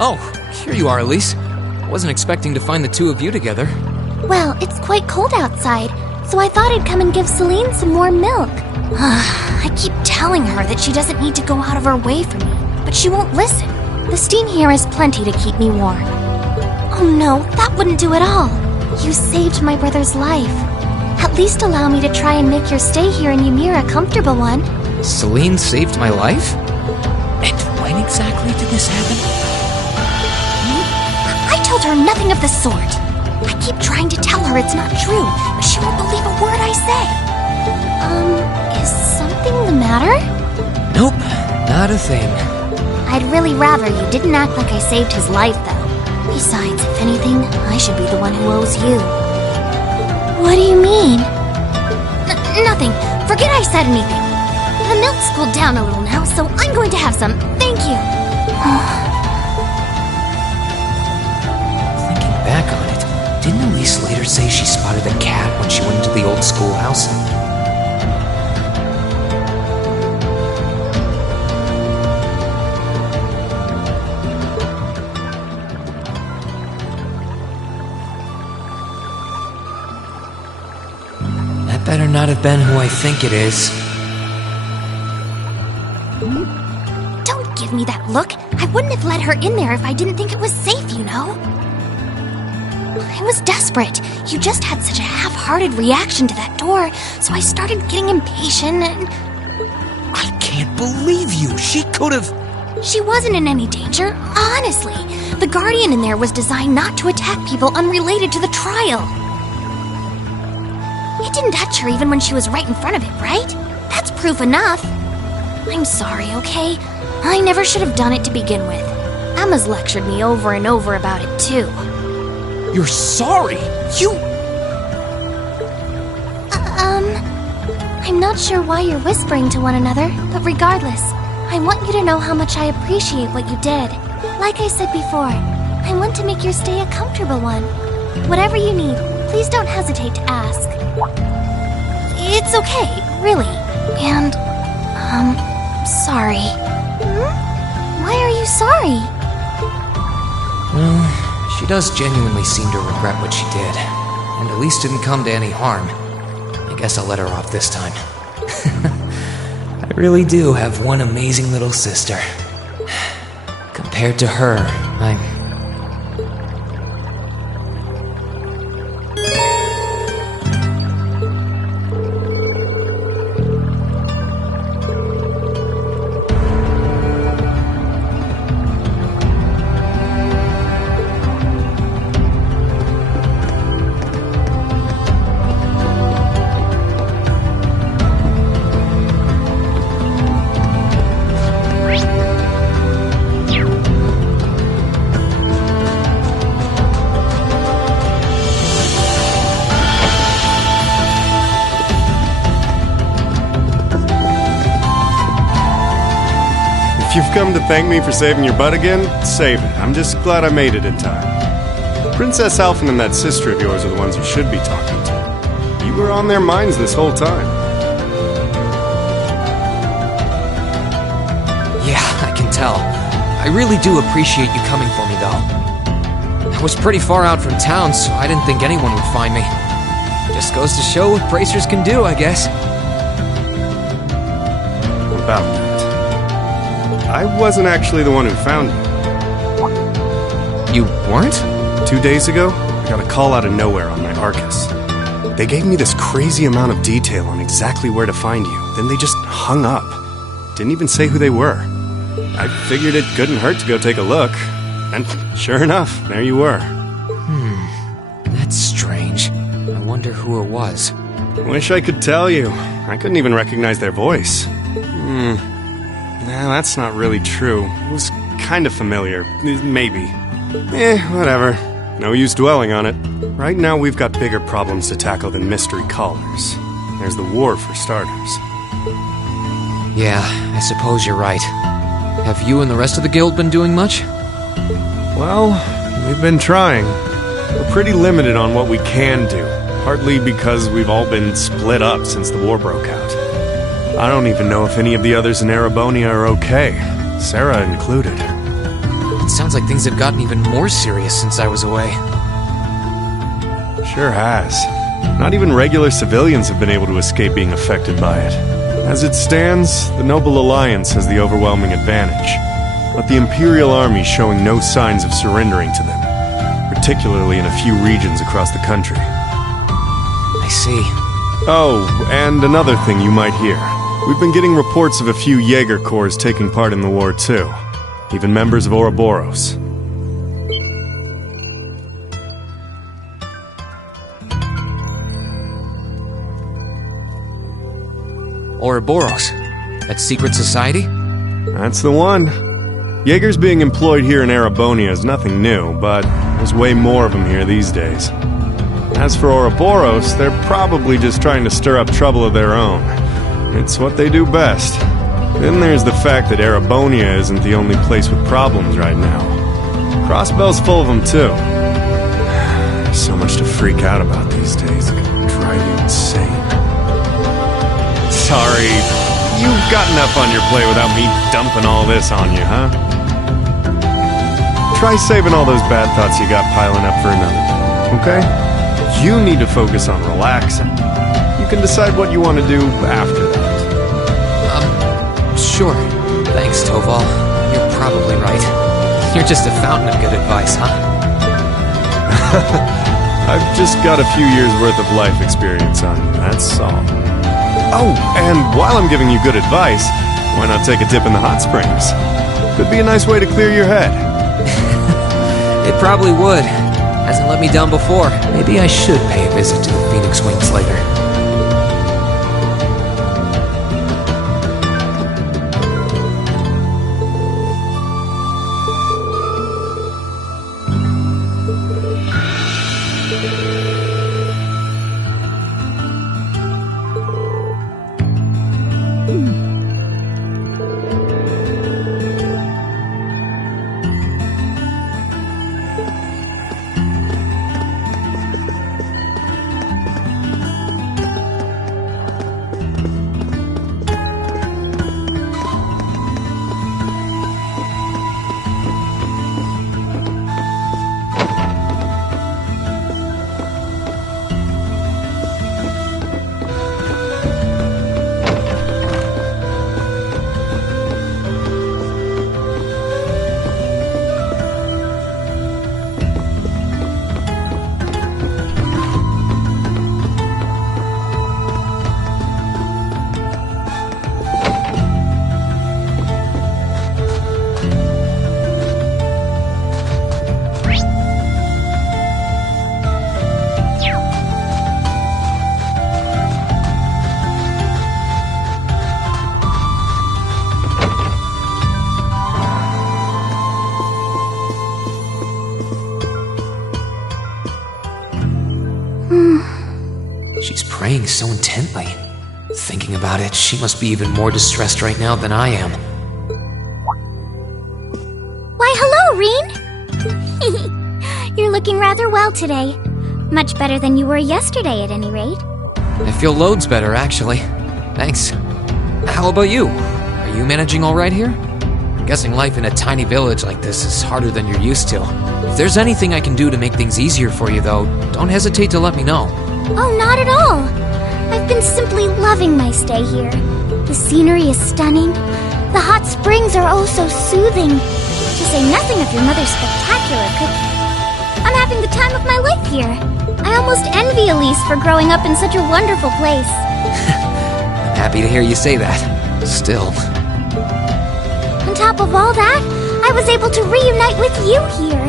Oh, here you are, Elise. I wasn't expecting to find the two of you together. Well, it's quite cold outside, so I thought I'd come and give Celine some warm milk. I keep telling her that she doesn't need to go out of her way for me, but she won't listen. The steam here is plenty to keep me warm. Oh no, that wouldn't do at all. You saved my brother's life. At least allow me to try and make your stay here in Ymir a comfortable one. Celine saved my life? And when exactly did this happen? I told her nothing of the sort. I keep trying to tell her it's not true, but she won't believe a word I say. Is something the matter? Nope, not a thing. I'd really rather you didn't act like I saved his life, though. Besides, if anything, I should be the one who owes you. What do you mean? Nothing. Forget I said anything. The milk's cooled down a little now, so I'm going to have some. Thank you. Thinking back on it, didn't Elise later say she spotted a cat when she went into the old schoolhouse? That better not have been who I think it is. Don't give me that look. I wouldn't have let her in there if I didn't think it was safe, you know? I was desperate. You just had such a half-hearted reaction to that door, so I started getting impatient and... I can't believe you! She could've... She wasn't in any danger, honestly. The Guardian in there was designed not to attack people unrelated to the trial. It didn't touch her even when she was right in front of it, right? That's proof enough. I'm sorry, okay? I never should have done it to begin with. Emma's lectured me over and over about it, too. You're sorry? You... I'm not sure why you're whispering to one another, but regardless, I want you to know how much I appreciate what you did. Like I said before, I want to make your stay a comfortable one. Whatever you need, please don't hesitate to ask. It's okay, really. And, sorry. Why are you sorry? Well, she does genuinely seem to regret what she did, and at least didn't come to any harm. I guess I'll let her off this time. I really do have one amazing little sister. Compared to her, I'm... If you've come to thank me for saving your butt again, save it. I'm just glad I made it in time. Princess Alphen and that sister of yours are the ones you should be talking to. You were on their minds this whole time. Yeah, I can tell. I really do appreciate you coming for me, though. I was pretty far out from town, so I didn't think anyone would find me. Just goes to show what bracers can do, I guess. About that. I wasn't actually the one who found you. You weren't? 2 days ago, I got a call out of nowhere on my Arcus. They gave me this crazy amount of detail on exactly where to find you, then they just hung up. Didn't even say who they were. I figured it couldn't hurt to go take a look, and sure enough, there you were. That's strange. I wonder who it was. Wish I could tell you. I couldn't even recognize their voice. Nah, that's not really true. It was kind of familiar. Maybe. Whatever. No use dwelling on it. Right now we've got bigger problems to tackle than mystery callers. There's the war for starters. Yeah, I suppose you're right. Have you and the rest of the guild been doing much? Well, we've been trying. We're pretty limited on what we can do, partly because we've all been split up since the war broke out. I don't even know if any of the others in Erebonia are okay, Sarah included. It sounds like things have gotten even more serious since I was away. Sure has. Not even regular civilians have been able to escape being affected by it. As it stands, the Noble Alliance has the overwhelming advantage, but the Imperial Army's showing no signs of surrendering to them, particularly in a few regions across the country. I see. Oh, and another thing you might hear. We've been getting reports of a few Jaeger Corps taking part in the war too. Even members of Ouroboros. Ouroboros? That secret society? That's the one. Jaegers being employed here in Erebonia is nothing new, but there's way more of them here these days. As for Ouroboros, they're probably just trying to stir up trouble of their own. It's what they do best. Then there's the fact that Erebonia isn't the only place with problems right now. Crossbell's full of them too. There's so much to freak out about these days. It can drive you insane. Sorry, you've got enough on your plate without me dumping all this on you, huh? Try saving all those bad thoughts you got piling up for another day, okay? You need to focus on relaxing. You can decide what you want to do after that. Sure. Thanks, Toval. You're probably right. You're just a fountain of good advice, huh? I've just got a few years' worth of life experience on you, that's all. Oh, and while I'm giving you good advice, why not take a dip in the hot springs? Could be a nice way to clear your head. It probably would. Hasn't let me down before. Maybe I should pay a visit to the Phoenix Wings later. She's praying so intently. Thinking about it, she must be even more distressed right now than I am. Why, hello, Reen! You're looking rather well today. Much better than you were yesterday, at any rate. I feel loads better, actually. Thanks. How about you? Are you managing all right here? I'm guessing life in a tiny village like this is harder than you're used to. If there's anything I can do to make things easier for you, though, don't hesitate to let me know. Oh, not at all. I've been simply loving my stay here. The scenery is stunning. The hot springs are oh so soothing. To say nothing of your mother's spectacular cooking. I'm having the time of my life here. I almost envy Elise for growing up in such a wonderful place. I'm happy to hear you say that. Still. On top of all that, I was able to reunite with you here.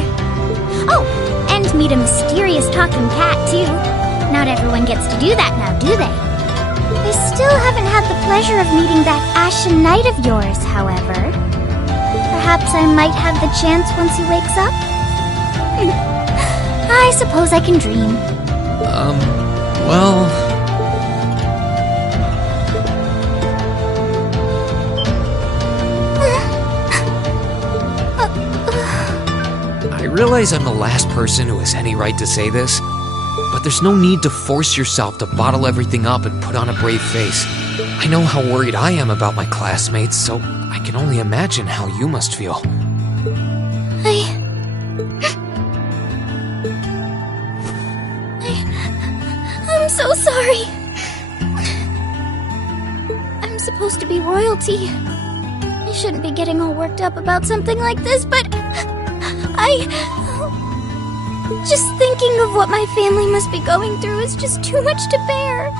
Oh, and meet a mysterious talking cat, too. Not everyone gets to do that now, do they? I still haven't had the pleasure of meeting that Ashen knight of yours, however. Perhaps I might have the chance once he wakes up? I suppose I can dream. Well... I realize I'm the last person who has any right to say this, but there's no need to force yourself to bottle everything up and put on a brave face. I know how worried I am about my classmates, so I can only imagine how you must feel. I supposed to be royalty. I shouldn't be getting all worked up about something like this, but just thinking of what my family must be going through is just too much to bear.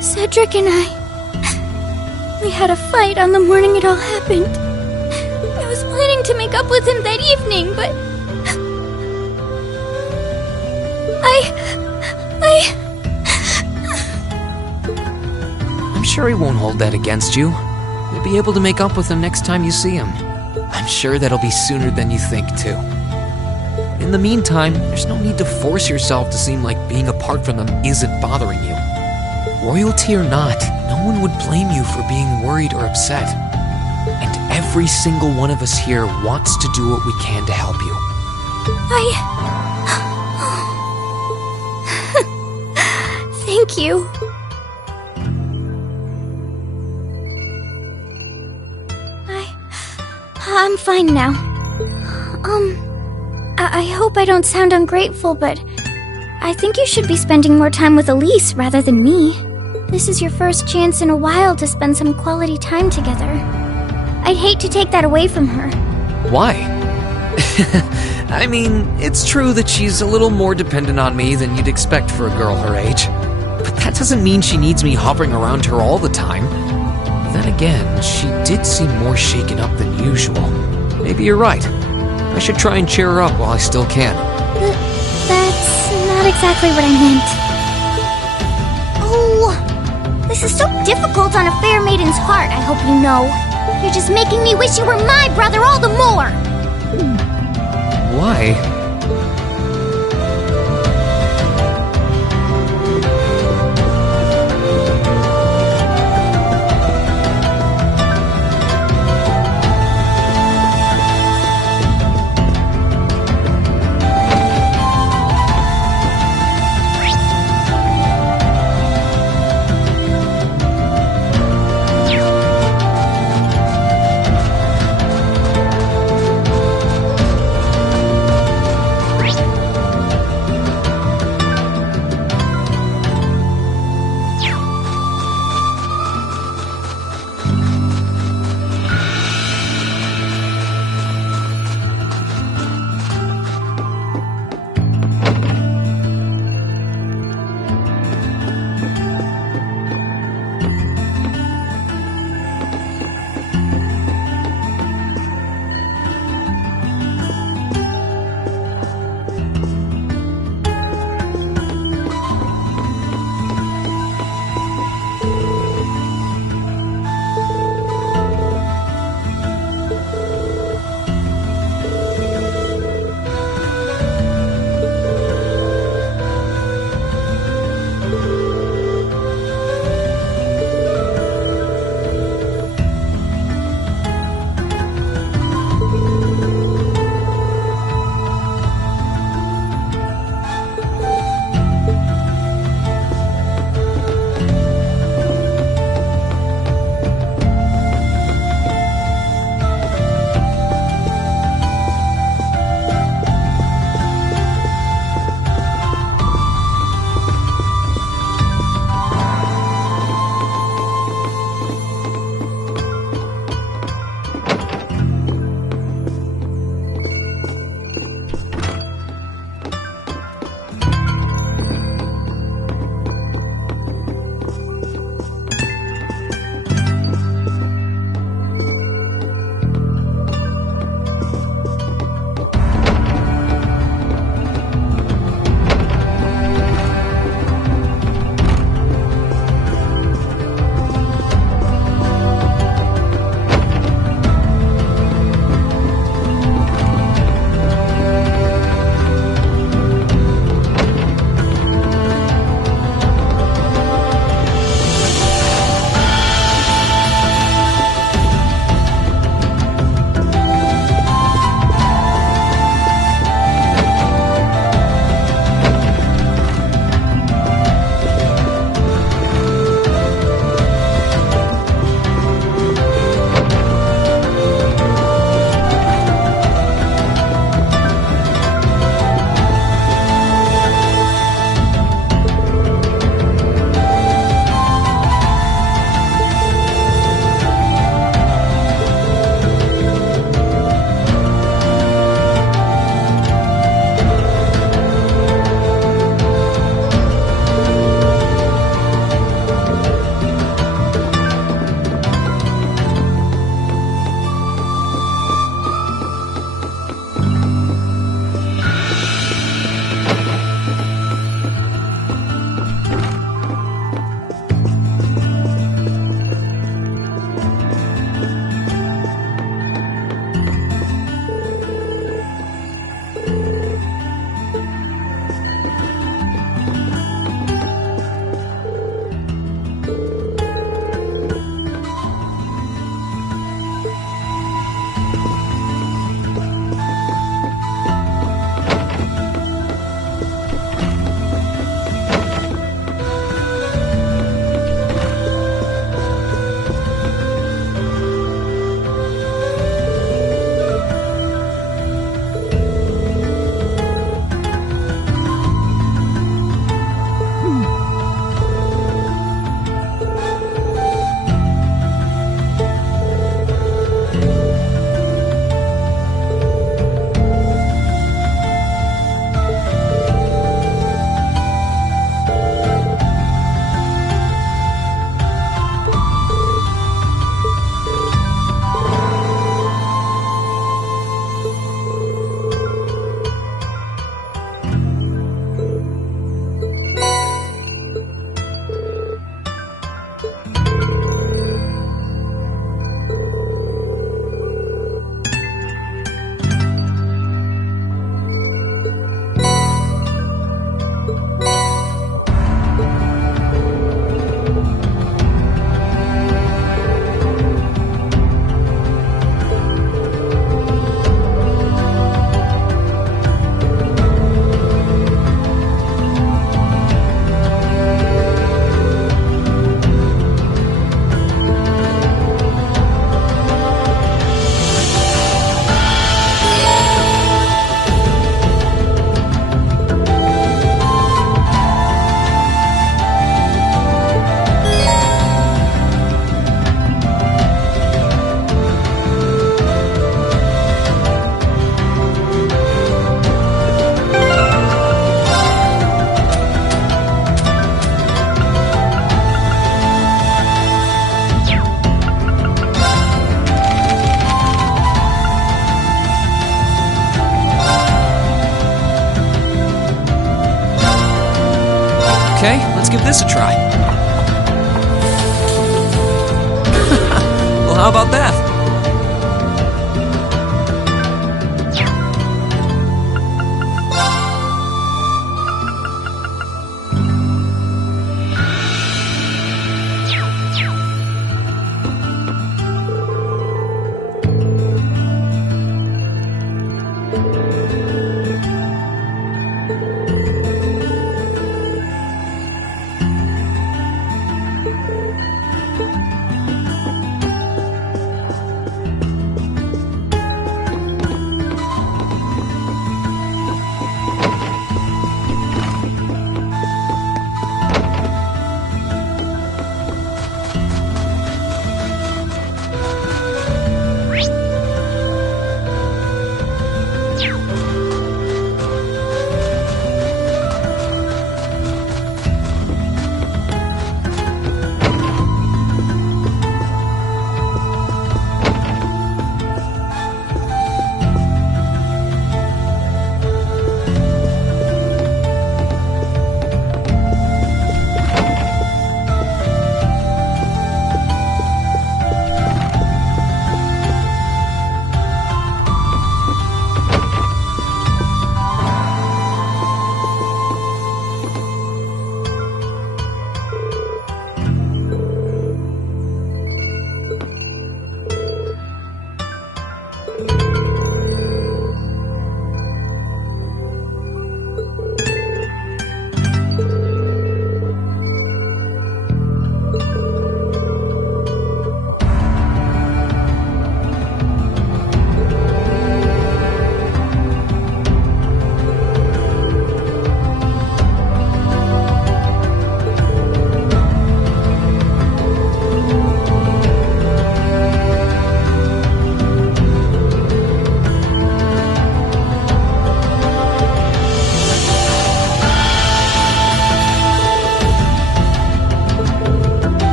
Cedric and we had a fight on the morning it all happened. I was planning to make up with him that evening, but I'm sure he won't hold that against you. You'll be able to make up with him next time you see him. I'm sure that'll be sooner than you think, too. In the meantime, there's no need to force yourself to seem like being apart from them isn't bothering you. Royalty or not, no one would blame you for being worried or upset. And every single one of us here wants to do what we can to help you. Thank you. I'm fine now. I hope I don't sound ungrateful, but I think you should be spending more time with Elise rather than me. This is your first chance in a while to spend some quality time together. I'd hate to take that away from her. Why? I mean, it's true that she's a little more dependent on me than you'd expect for a girl her age. But that doesn't mean she needs me hovering around her all the time. Then again, she did seem more shaken up than usual. Maybe you're right. I should try and cheer her up while I still can. That's not exactly what I meant. Oh, this is so difficult on a fair maiden's heart, I hope you know. You're just making me wish you were my brother all the more! Why? give this a try. Well, how about that?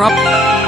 Not bad.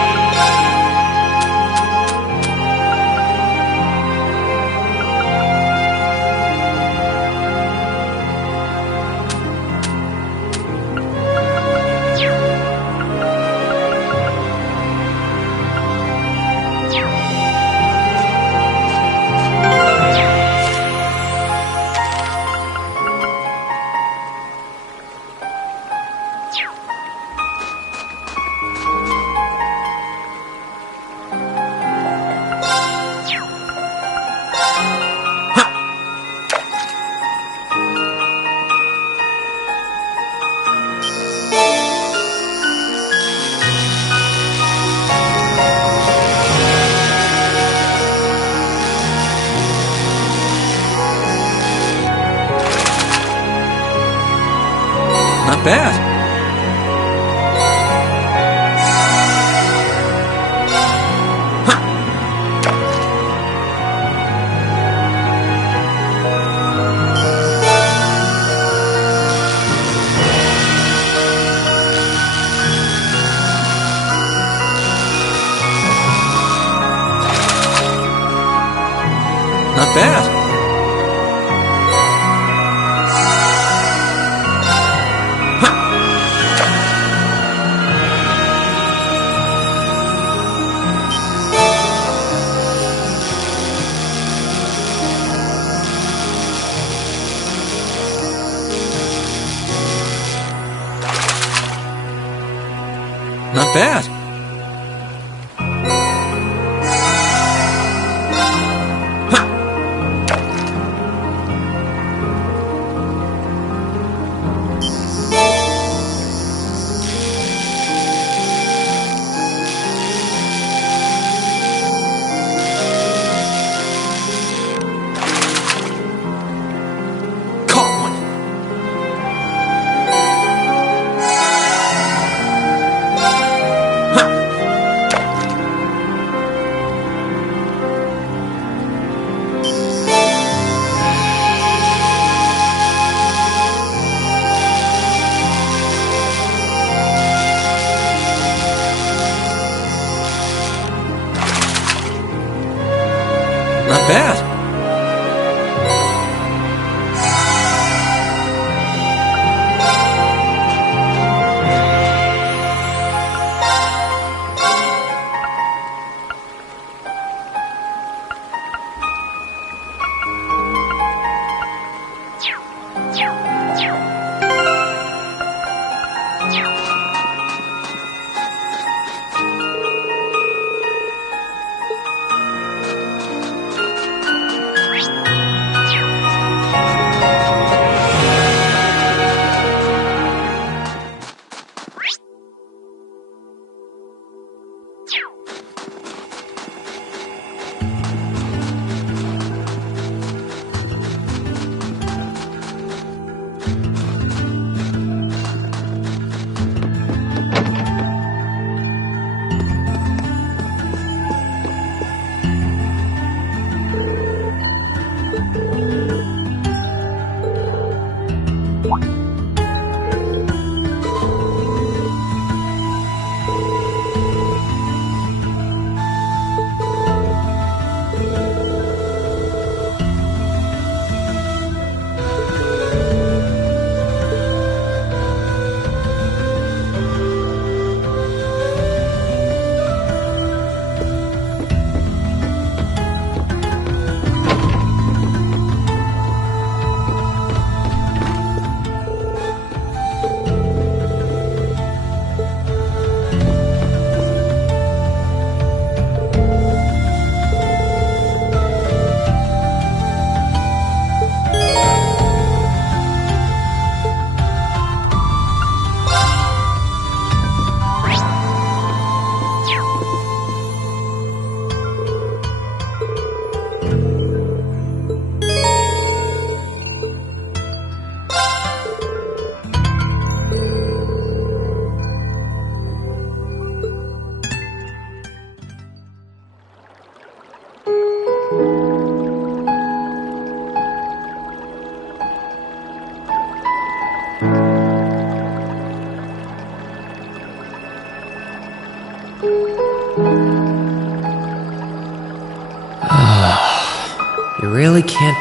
Not bad. Not bad. Huh.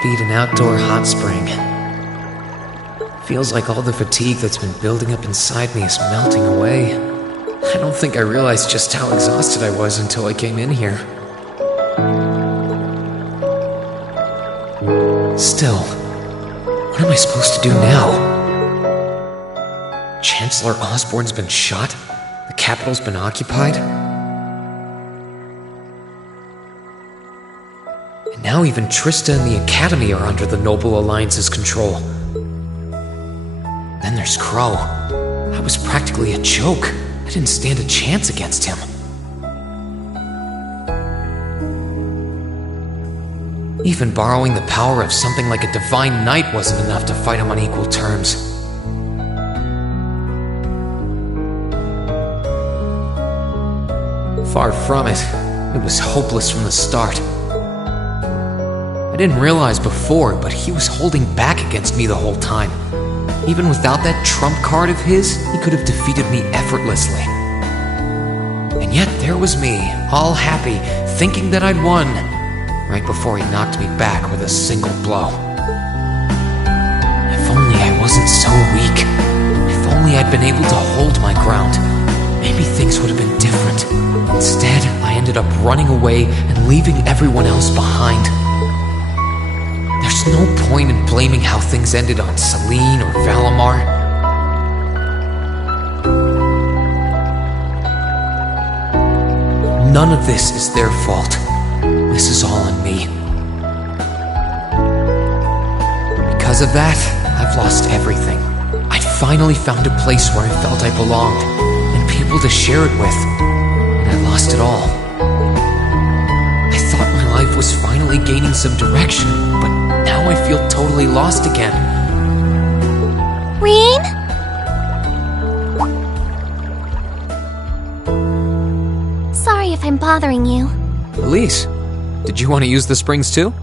beat an outdoor hot spring. Feels like all the fatigue that's been building up inside me is melting away. I don't think I realized just how exhausted I was until I came in here. Still, what am I supposed to do now? Chancellor Osborne's been shot? The capital's been occupied? And now even Trista and the Academy are under the Noble Alliance's control. Then there's Crow. I was practically a joke. I didn't stand a chance against him. Even borrowing the power of something like a divine knight wasn't enough to fight him on equal terms. Far from it. It was hopeless from the start. I didn't realize before, but he was holding back against me the whole time. Even without that trump card of his, he could have defeated me effortlessly. And yet there was me, all happy, thinking that I'd won, right before he knocked me back with a single blow. If only I wasn't so weak. If only I'd been able to hold my ground. Maybe things would have been different. Instead, I ended up running away and leaving everyone else behind. There's no point in blaming how things ended on Celine or Valimar. None of this is their fault. This is all on me. Because of that, I've lost everything. I'd finally found a place where I felt I belonged, and people to share it with, and I lost it all. I thought my life was finally gaining some direction, but now I feel totally lost again. Reen? Sorry if I'm bothering you. Elise, did you want to use the springs too?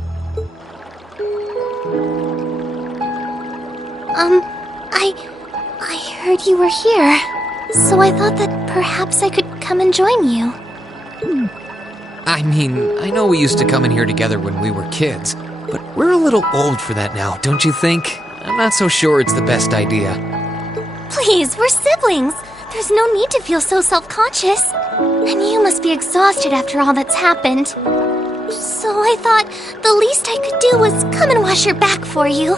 I heard you were here, so I thought that perhaps I could come and join you. I mean, I know we used to come in here together when we were kids, but we're a little old for that now, don't you think? I'm not so sure it's the best idea. Please, we're siblings. There's no need to feel so self-conscious. And you must be exhausted after all that's happened. So I thought the least I could do was come and wash your back for you.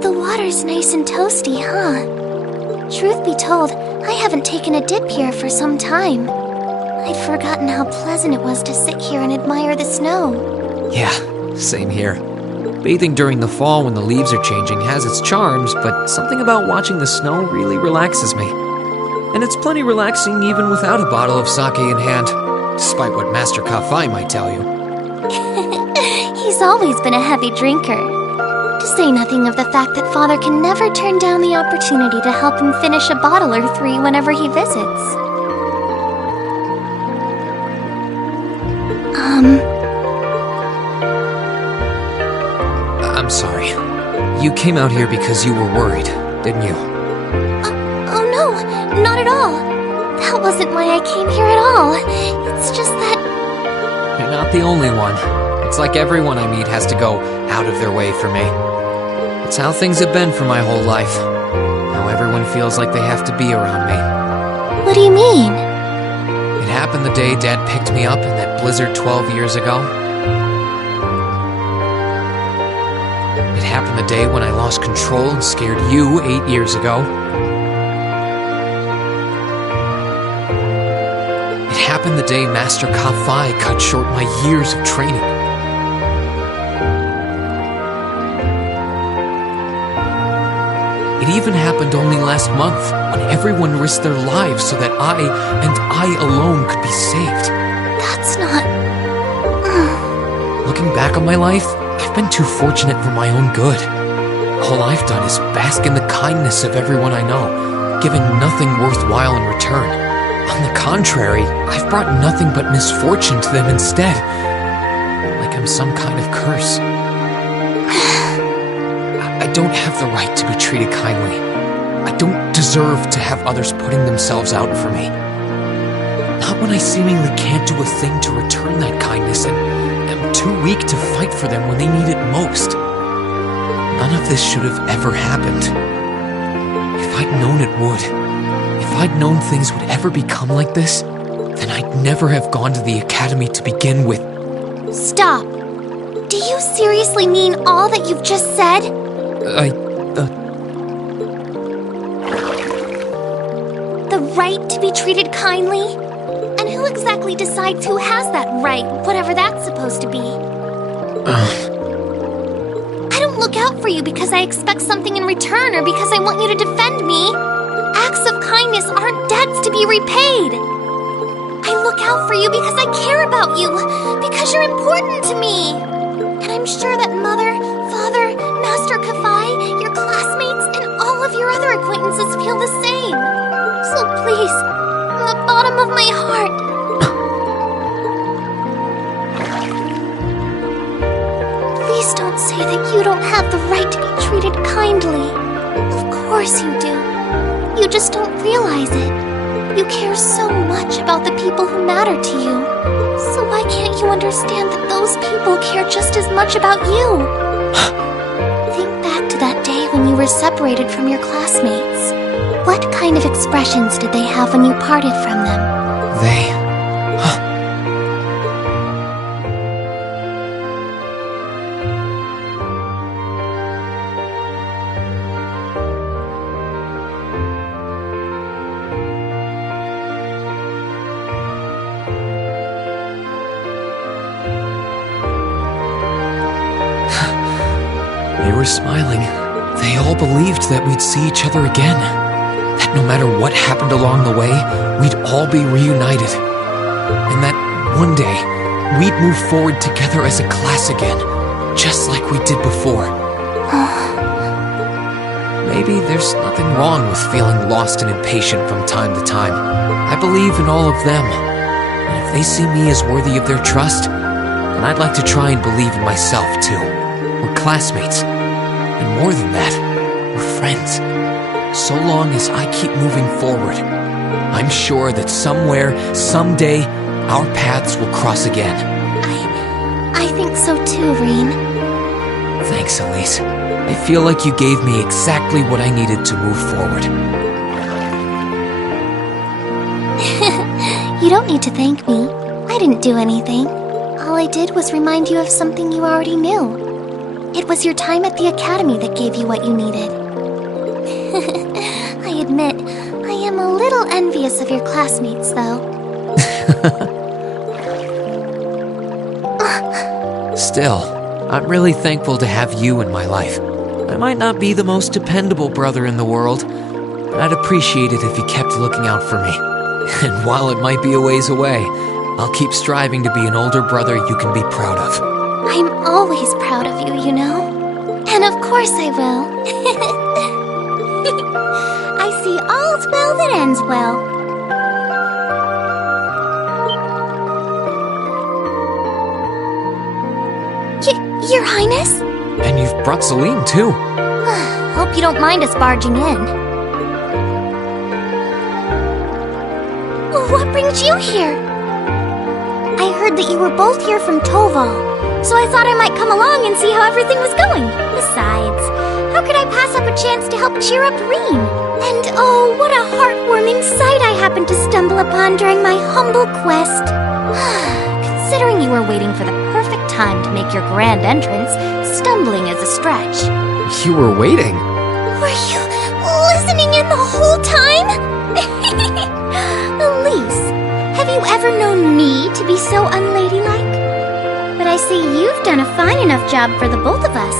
The water's nice and toasty, huh? Truth be told, I haven't taken a dip here for some time. I'd forgotten how pleasant it was to sit here and admire the snow. Yeah, same here. Bathing during the fall when the leaves are changing has its charms, but something about watching the snow really relaxes me. And it's plenty relaxing even without a bottle of sake in hand, despite what Master Kafai might tell you. He's always been a heavy drinker. To say nothing of the fact that Father can never turn down the opportunity to help him finish a bottle or three whenever he visits. I'm sorry. You came out here because you were worried, didn't you? Oh no, not at all. That wasn't why I came here at all. It's just that... You're not the only one. It's like everyone I meet has to go out of their way for me. It's how things have been for my whole life. How everyone feels like they have to be around me. What do you mean? It happened the day Dad picked me up in that blizzard 12 years ago. It happened the day when I lost control and scared you 8 years ago. It happened the day Master Kafai cut short my years of training. It even happened only last month, when everyone risked their lives so that I, and I alone, could be saved. That's not... Looking back on my life, I've been too fortunate for my own good. All I've done is bask in the kindness of everyone I know, giving nothing worthwhile in return. On the contrary, I've brought nothing but misfortune to them instead. Like a am some kind of curse. I don't have the right to be treated kindly. I don't deserve to have others putting themselves out for me. Not when I seemingly can't do a thing to return that kindness and am too weak to fight for them when they need it most. None of this should have ever happened. If I'd known it would, if I'd known things would ever become like this, then I'd never have gone to the academy to begin with. Stop. Do you seriously mean all that you've just said? The right to be treated kindly? And who exactly decides who has that right, whatever that's supposed to be? I don't look out for you because I expect something in return or because I want you to defend me. Acts of kindness aren't debts to be repaid. I look out for you because I care about you, because you're important to me. And I'm sure that Mother, Father, Master Kafai, your classmates, and all of your other acquaintances feel the same. So please, from the bottom of my heart, please don't say that you don't have the right to be treated kindly. Of course you do. You just don't realize it. You care so much about the people who matter to you. So why can't you understand that those people care just as much about you? Think back to that day when you were separated from your classmates. What kind of expressions did they have when you parted from them? They were smiling. They all believed that we'd see each other again. That no matter what happened along the way, we'd all be reunited. And that one day, we'd move forward together as a class again, just like we did before. Maybe there's nothing wrong with feeling lost and impatient from time to time. I believe in all of them. And if they see me as worthy of their trust, then I'd like to try and believe in myself too. We're classmates. And more than that, we're friends. So long as I keep moving forward, I'm sure that somewhere, someday, our paths will cross again. I think so too, Rean. Thanks, Elise. I feel like you gave me exactly what I needed to move forward. You don't need to thank me. I didn't do anything. All I did was remind you of something you already knew. It was your time at the academy that gave you what you needed. I admit, I am a little envious of your classmates, though. Still, I'm really thankful to have you in my life. I might not be the most dependable brother in the world, but I'd appreciate it if you kept looking out for me. And while it might be a ways away, I'll keep striving to be an older brother you can be proud of. I'm always proud of you, you know. And of course I will. I see all's well that ends well. Your Highness? And you've brought Celine, too. Hope you don't mind us barging in. What brings you here? I heard that you were both here from Toval, so I thought I might come along and see how everything was going. Besides, how could I pass up a chance to help cheer up Rean? And oh, what a heartwarming sight I happened to stumble upon during my humble quest. Considering you were waiting for the perfect time to make your grand entrance, stumbling is a stretch. You were waiting? Were you listening in the whole time? Elise, have you ever known me to be so unladylike? But I see you've done a fine enough job for the both of us.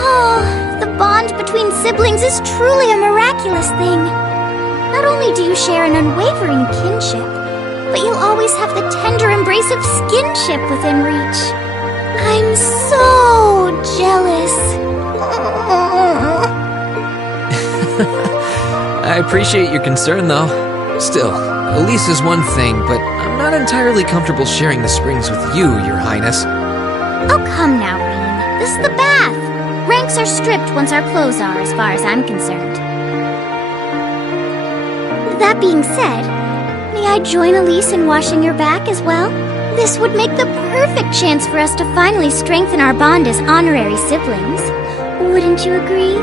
Oh, the bond between siblings is truly a miraculous thing. Not only do you share an unwavering kinship, but you'll always have the tender embrace of skinship within reach. I'm so jealous. I appreciate your concern, though. Still, Elise is one thing, but I'm not not entirely comfortable sharing the springs with you, Your Highness. Oh, come now, Rean. This is the bath. Ranks are stripped once our clothes are, as far as I'm concerned. That being said, may I join Elise in washing your back as well? This would make the perfect chance for us to finally strengthen our bond as honorary siblings. Wouldn't you agree?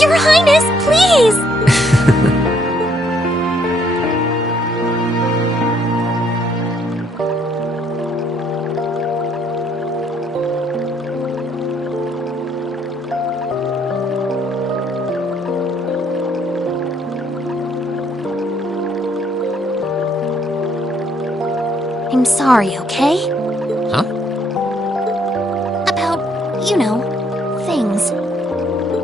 Your Highness, please! I'm sorry, okay? Huh? About, you know, things.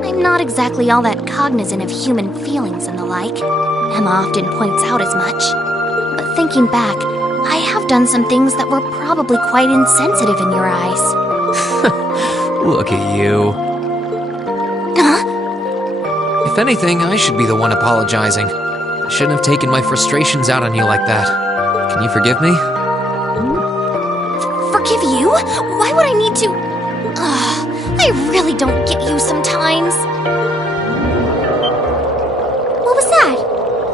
I'm not exactly all that cognizant of human feelings and the like. Emma often points out as much. But thinking back, I have done some things that were probably quite insensitive in your eyes. Look at you. Huh? If anything, I should be the one apologizing. I shouldn't have taken my frustrations out on you like that. Can you forgive me? Forgive you? Why would I need to? I really don't get you sometimes. What was that?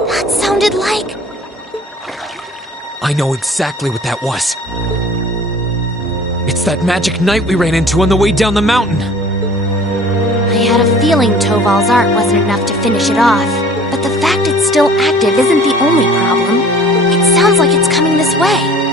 That sounded like... I know exactly what that was. It's that magic knight we ran into on the way down the mountain. I had a feeling Toval's art wasn't enough to finish it off, but the fact it's still active isn't the only problem. It sounds like it's coming this way.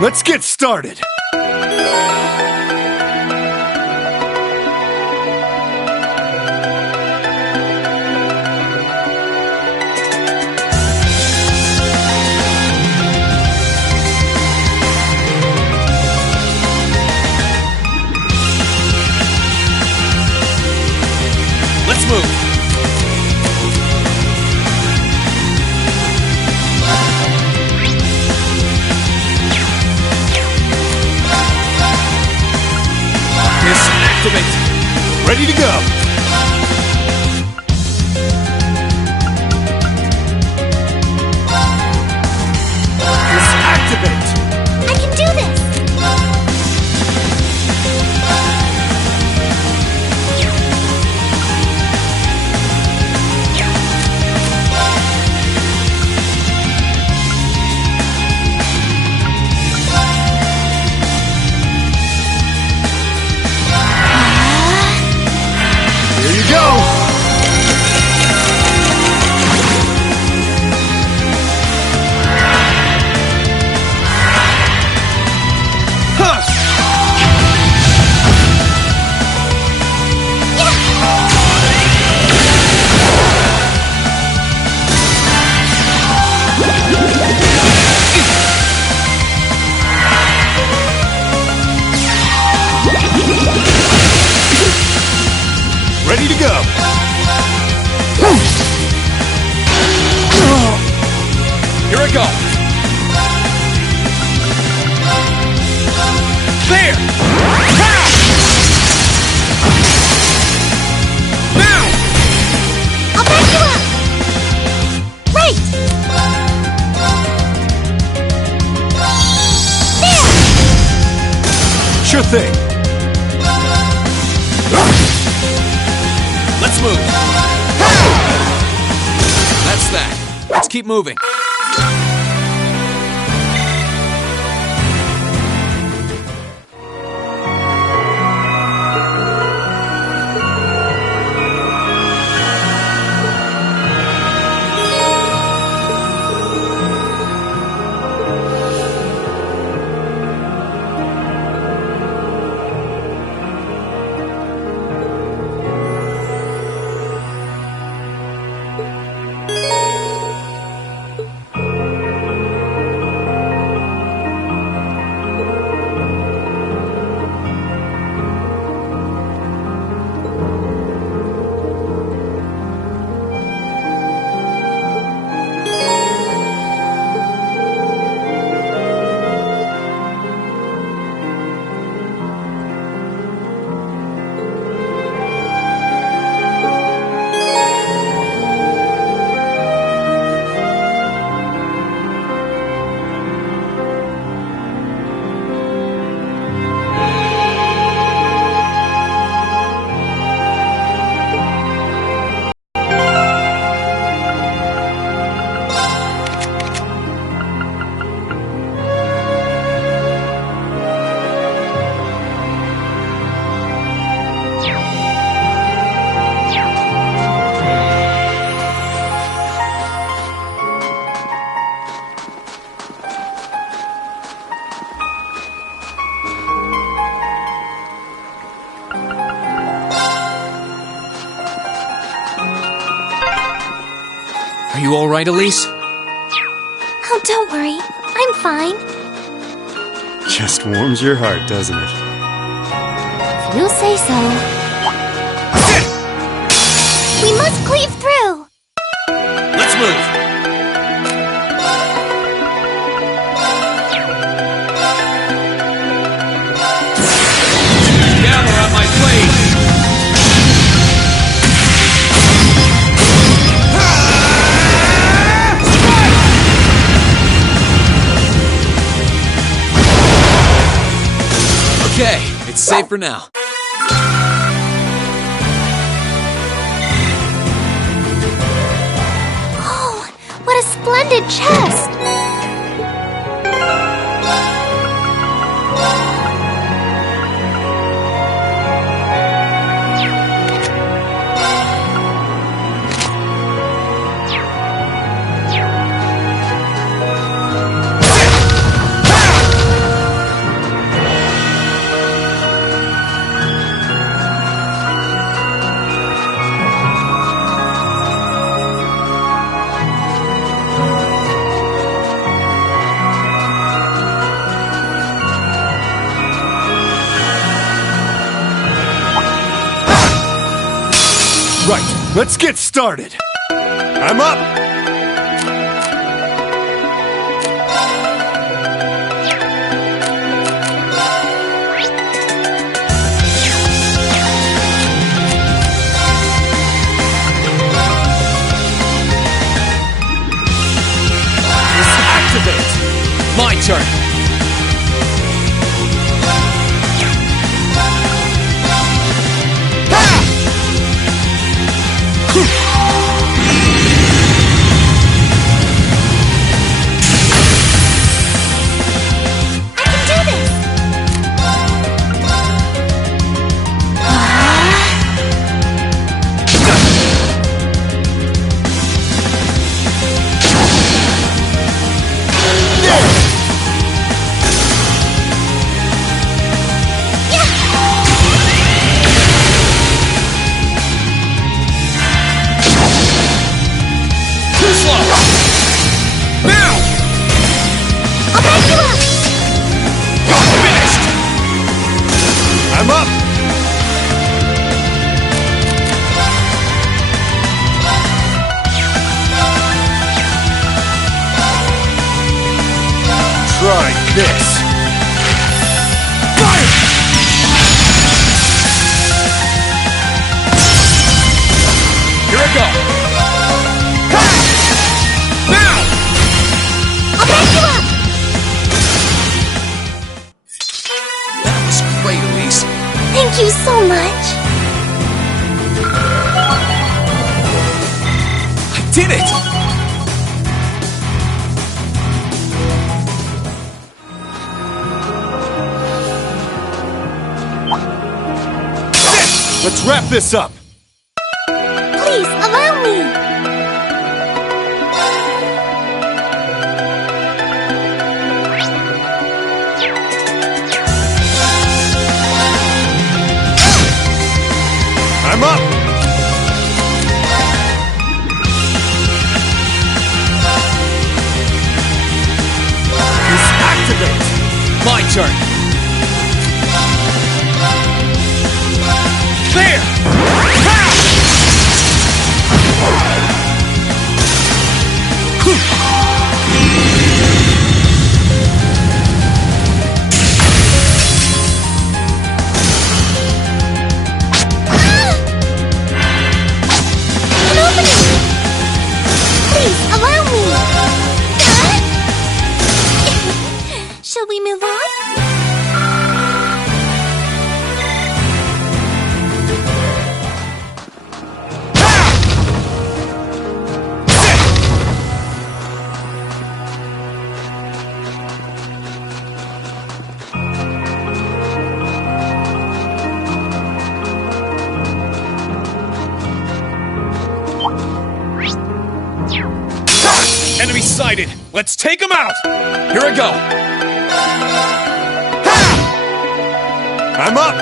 Let's get started! Let's move! Activate! Ready to go! Disactivate! I can do this! Here you go! Ready to go! Here I go! There! Now! I'll back you up! Right! There! Sure thing! Let's move! That's that. Let's keep moving. Are you alright, Elise? Oh, don't worry. I'm fine. Just warms your heart, doesn't it? If you say so. We must cleave through! Let's move! Gather at my blade! Okay, it's safe for now. Oh, what a splendid chest! Let's get started. I'm up. Activate! My turn! Try this. Fire! Here I go. Ha! Now! I'll back you up! That was great, Elise. Thank you so much. I did it! Let's wrap this up. Please, allow me. I'm up. Activate! My turn! There! An opening! Please, allow me! Shall we move on? Enemy sighted! Let's take him out! Here I go! I'm up!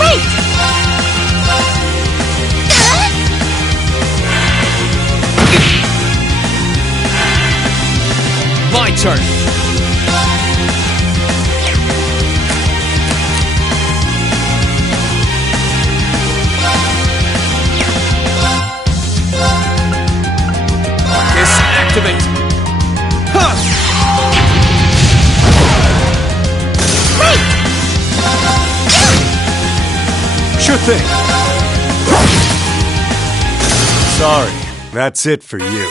Wait! My turn! Activate! Huh! Sure thing. Sorry, that's it for you.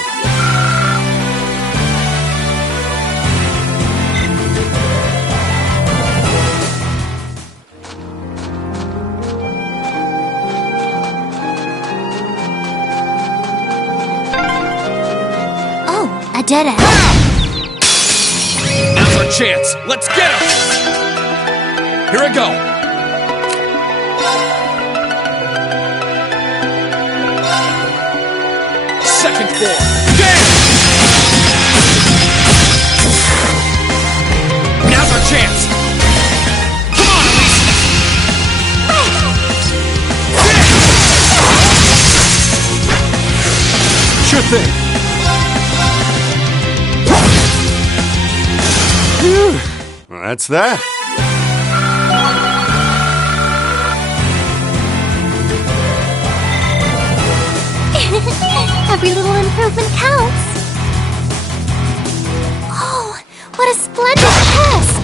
A dead end. Now's our chance. Let's get him! Here I go. Second floor. Damn! Now's our chance. Come on, Elise. Sure thing. that's that. Every little improvement counts. Oh, what a splendid chest!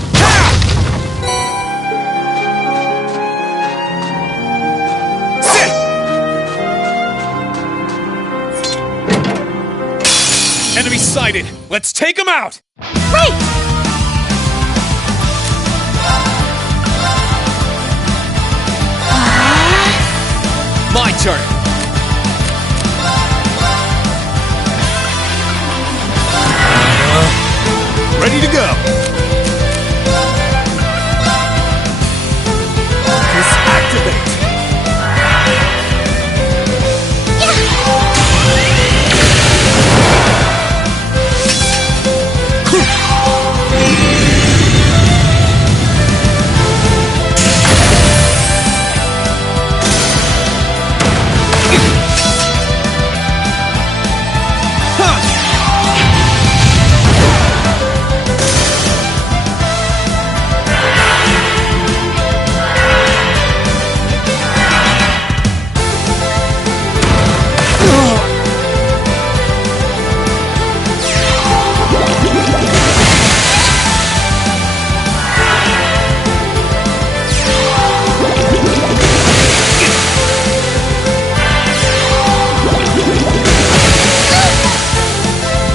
Enemy sighted! Let's take him out! Right! My turn! Ready to go. Activate.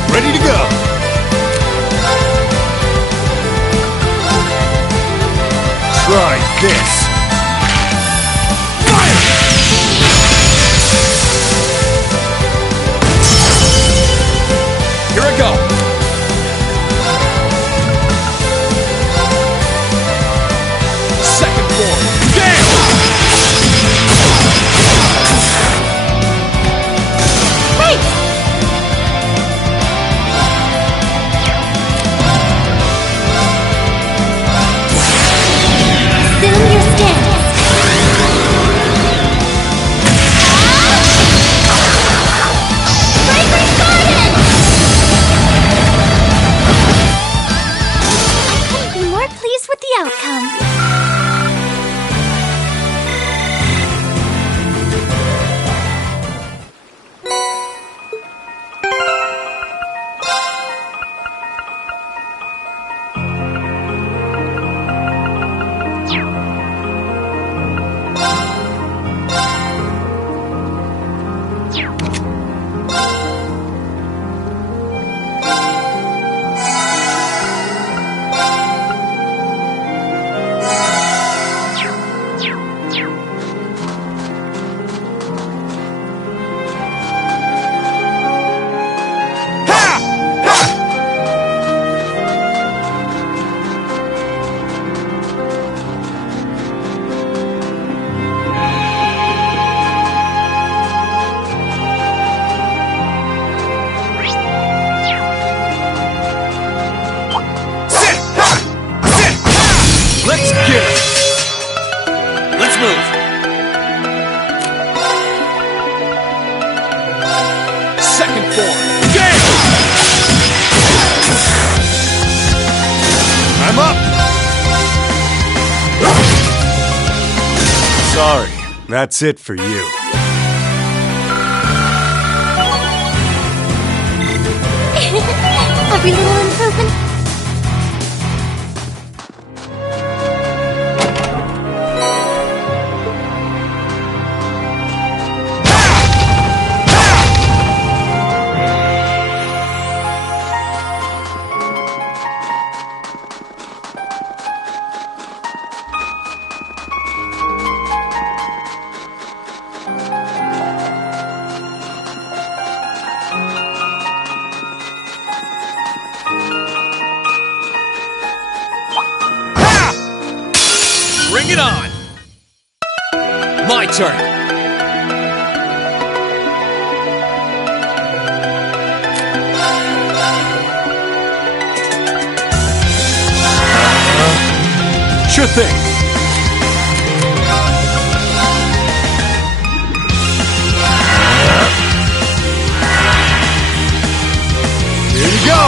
Ready to go. Try this. Fire! Here I go! Second form! Damn! Right! Assume your stance. Breaker started! I couldn't be more pleased with the outcome. Let's get it. Let's move. Second form! Damn! I'm up. Sorry, that's it for you. Every little improvement. Bring it on! My turn! Sure thing. Here you go.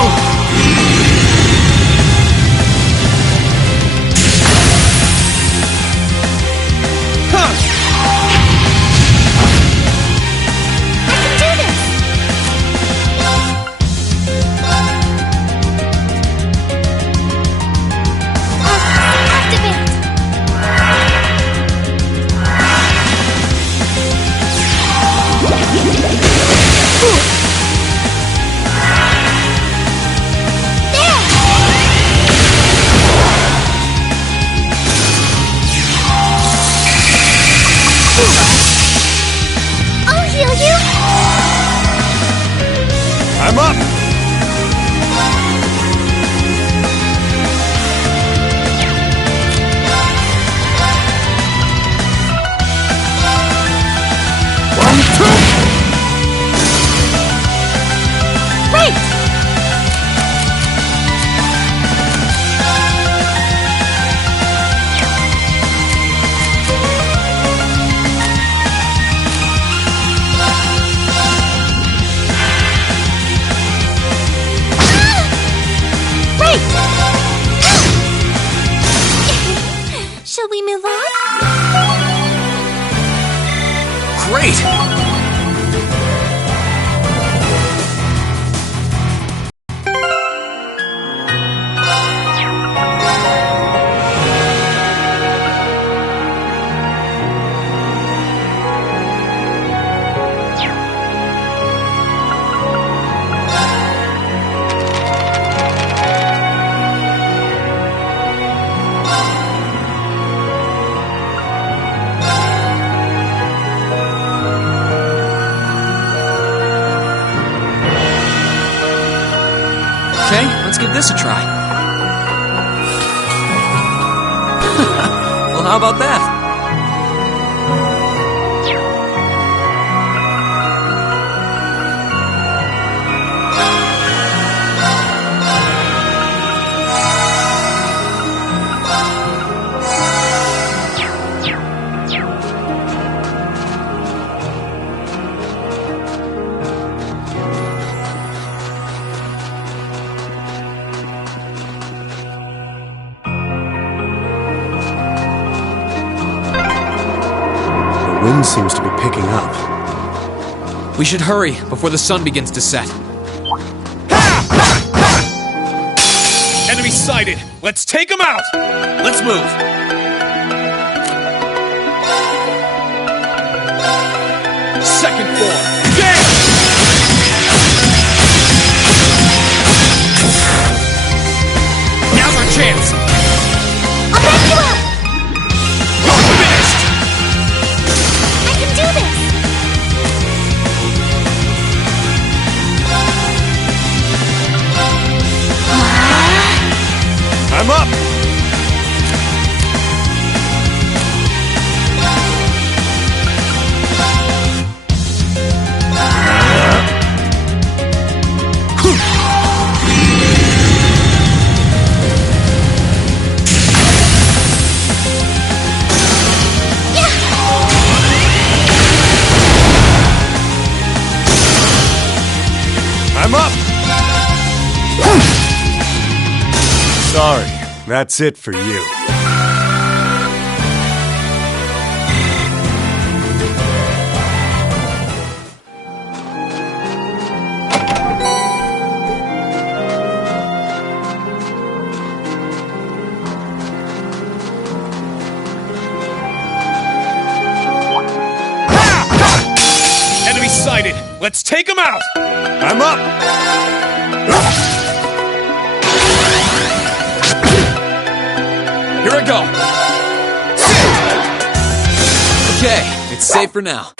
I'm up! Shall we move on? Great! Okay, let's give this a try. Well, how about that? The wind seems to be picking up. We should hurry before the sun begins to set. Enemy sighted! Let's take them out! Let's move! Second floor! Damn! Now's our chance! I'll back you up! You're finished! I can do this! I'm up! I'm up! Sorry, that's it for you. Enemy sighted! Let's take them out! I'm up! Here I go! Okay, it's safe for now.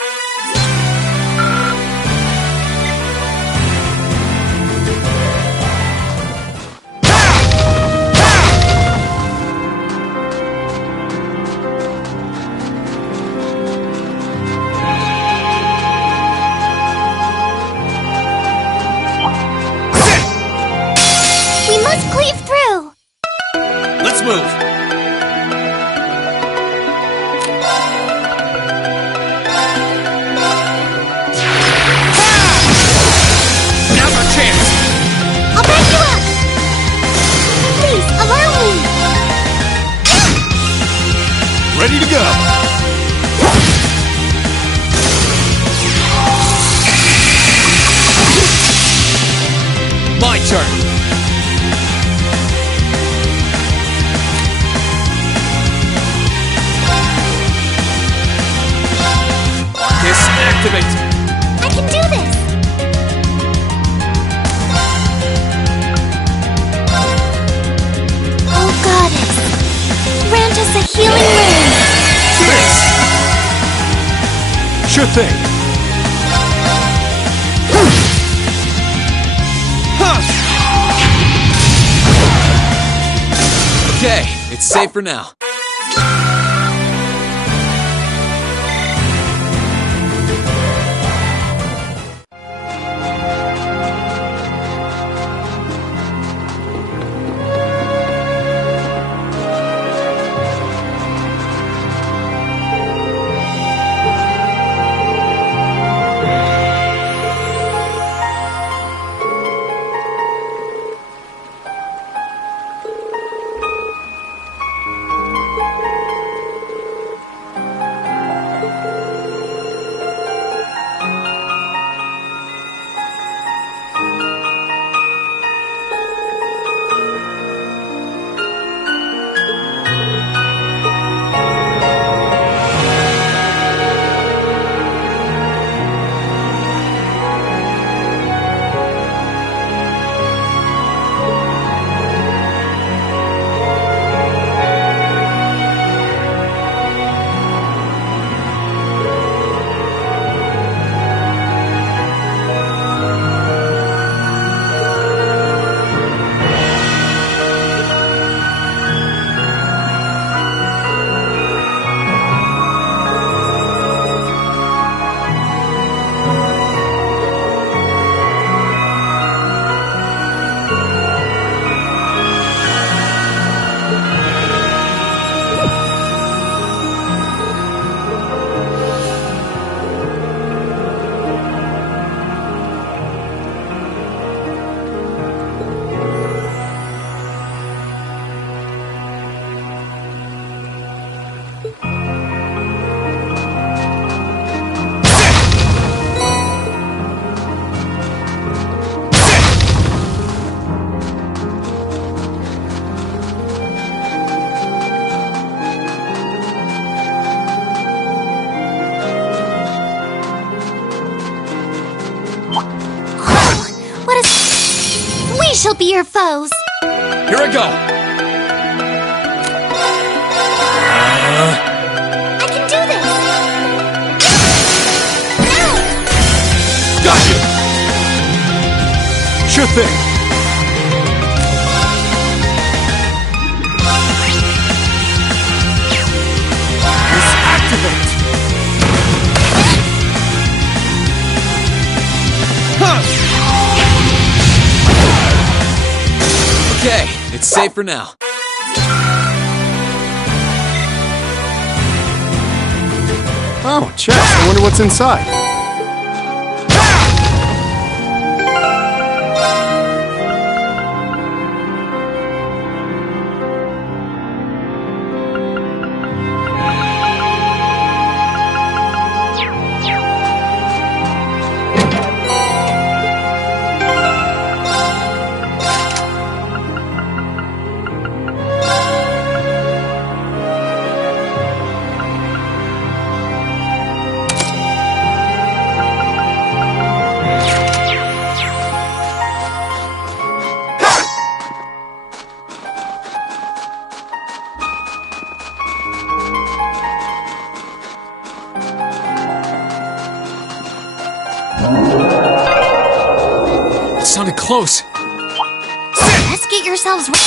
We must cleave through! Let's move! Now's our chance! I'll back you up! Please, allow me! Ready to go! My turn! Activate! I can do this! Oh, goddess! Grant us a healing rain! Sure thing! Okay, it's safe for now. We shall be your foes. Here I go. I can do this. Got you. Sure thing. Let's activate. Huh. Okay, it's safe for now. Oh, chest. I wonder what's inside. It sounded close. Let's get yourselves ready.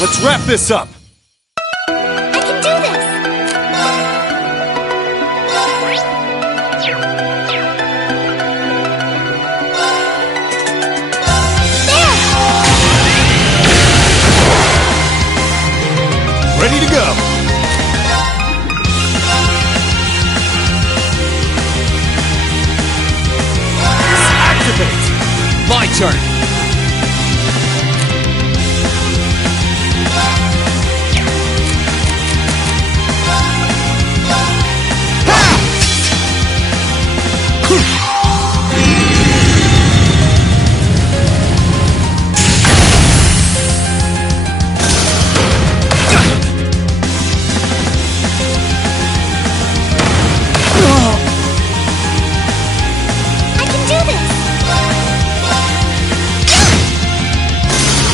Let's wrap this up. I can do this. Ready to go. Activate. My turn.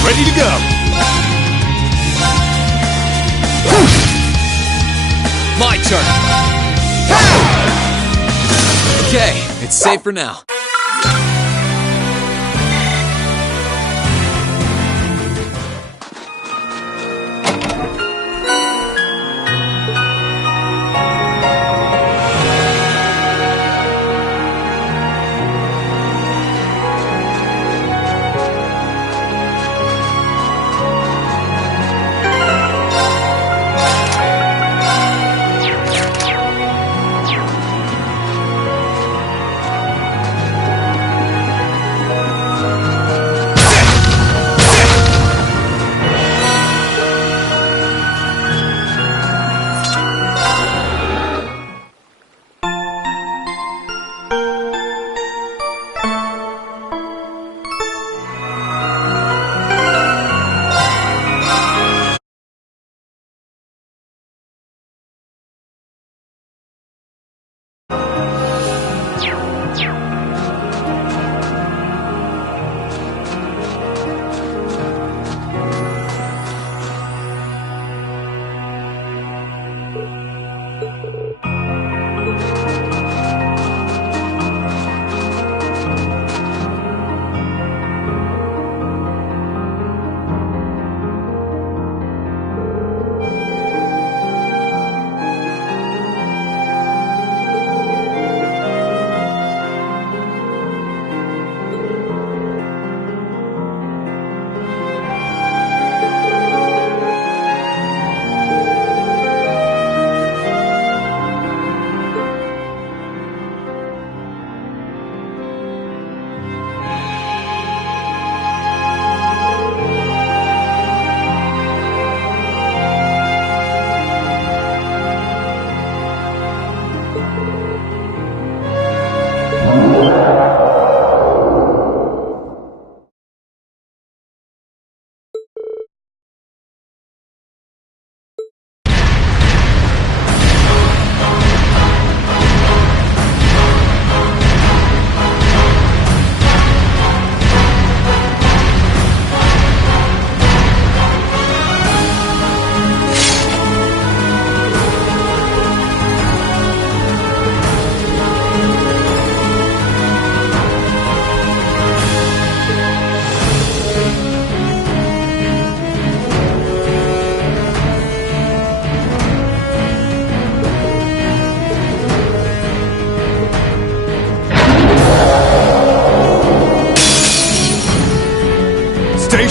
Ready to go. My turn. Okay, it's safe for now.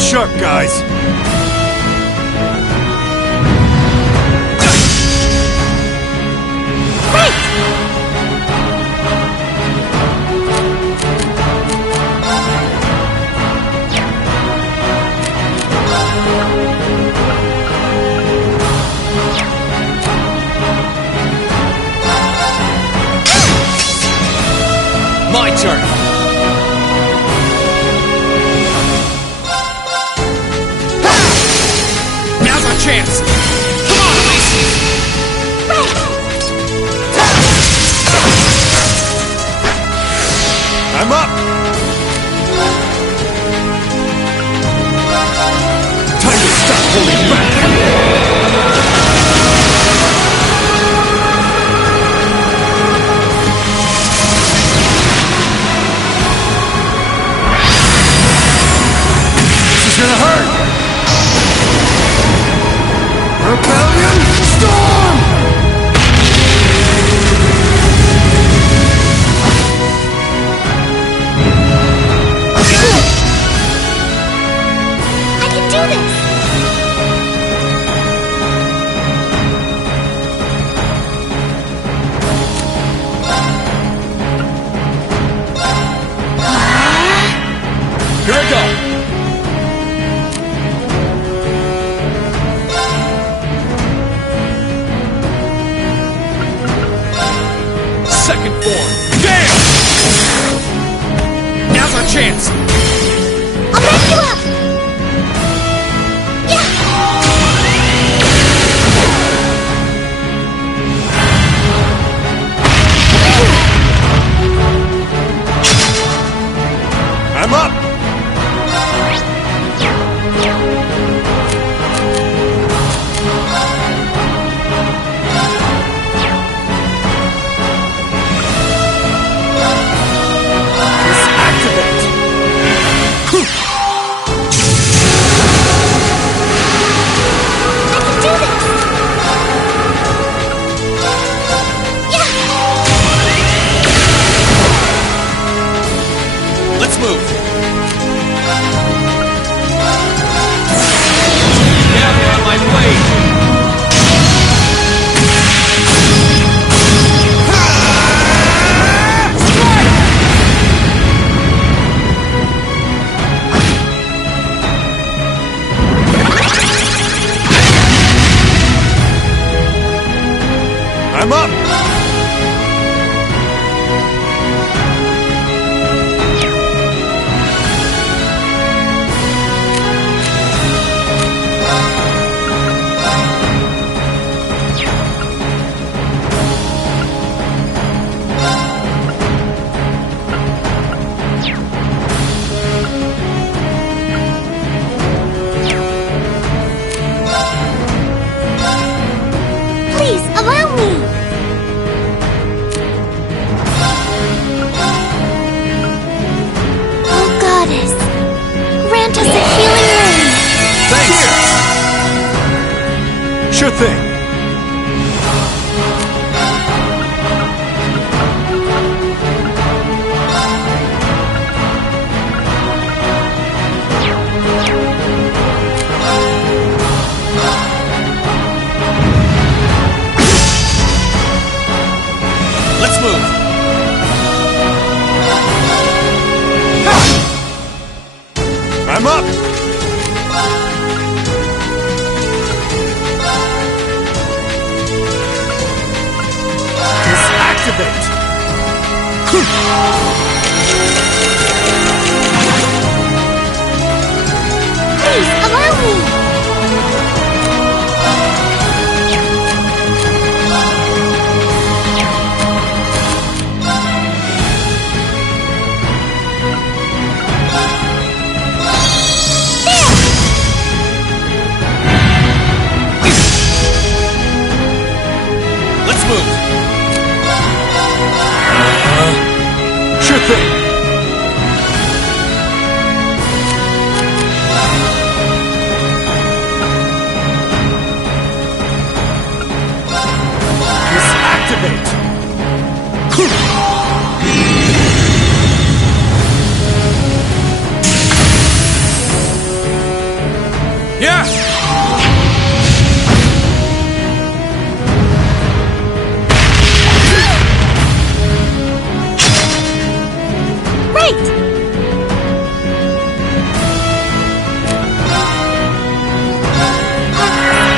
sharp, guys. My turn! Now's our chance! Come on, I'm up! Time to stop holding back! Gonna hurt! Rebellion Storm! I can do this! Here I go! Second form. Damn! Now's our chance. I'll back you up! I'm up! I'm up! Please, allow me! Oh, Goddess. Grant us a healing ring! Thanks! Sure thing. Let's move. I'm up! Disactivate! Please, allow me! Let's move. Sure thing. Disactivate. Activate!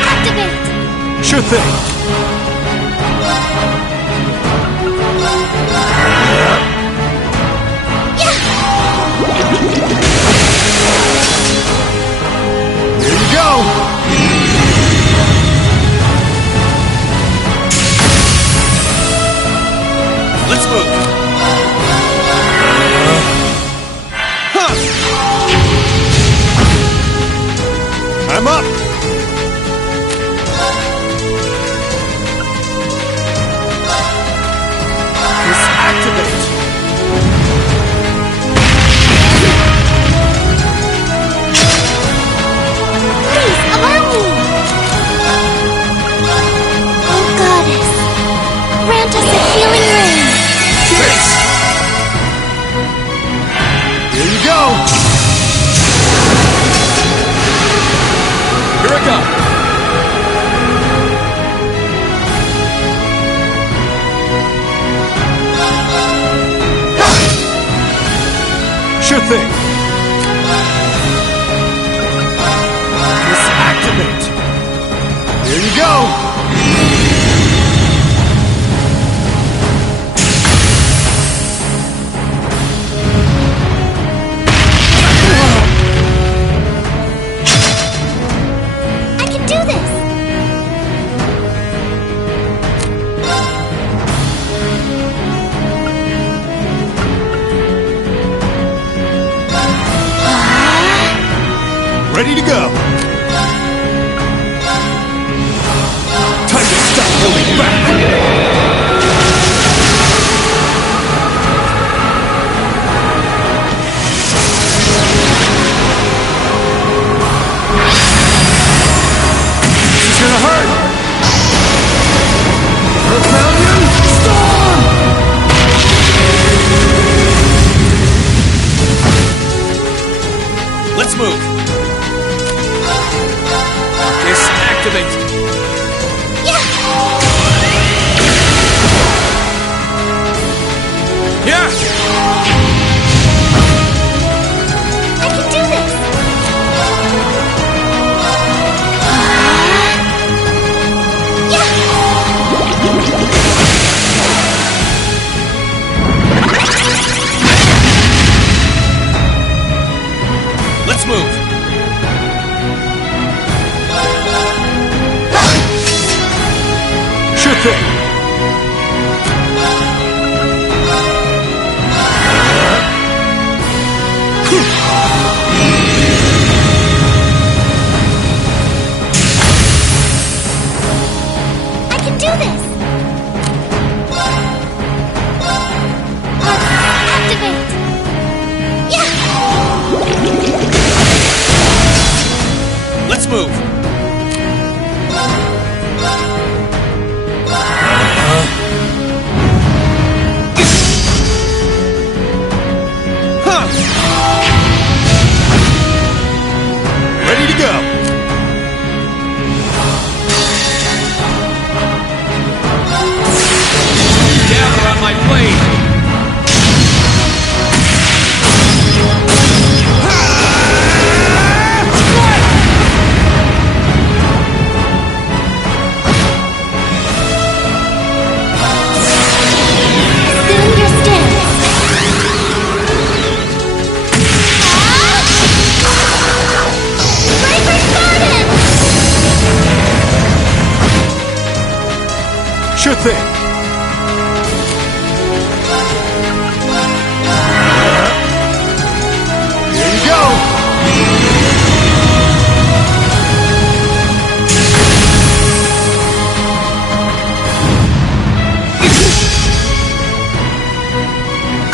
Activate! Sure thing. Here you go! Let's move! I'm up! Activate! Please, allow me! Oh, Goddess, grant us a healing rain! Thanks! Here you go! Here I go! Sure thing. Activate. Here you go. I can do this! Ready to go. Time to stop holding back. This is gonna hurt. Rebellion Storm! Let's move! Activate! Yeah! Yeah! I can do this! Let's move! Sure thing. I can do this! Activate! Yeah! Let's move! Ready to go. Gather on my blade! Stand your stance! Breaker started! Sure thing. Here you go.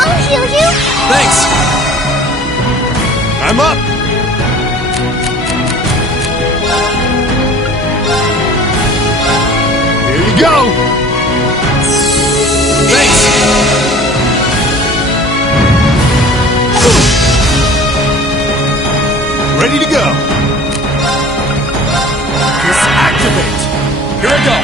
I'll heal you! Thanks! I'm up. Here you go. Thanks! Ready to go. Activate. Here I go!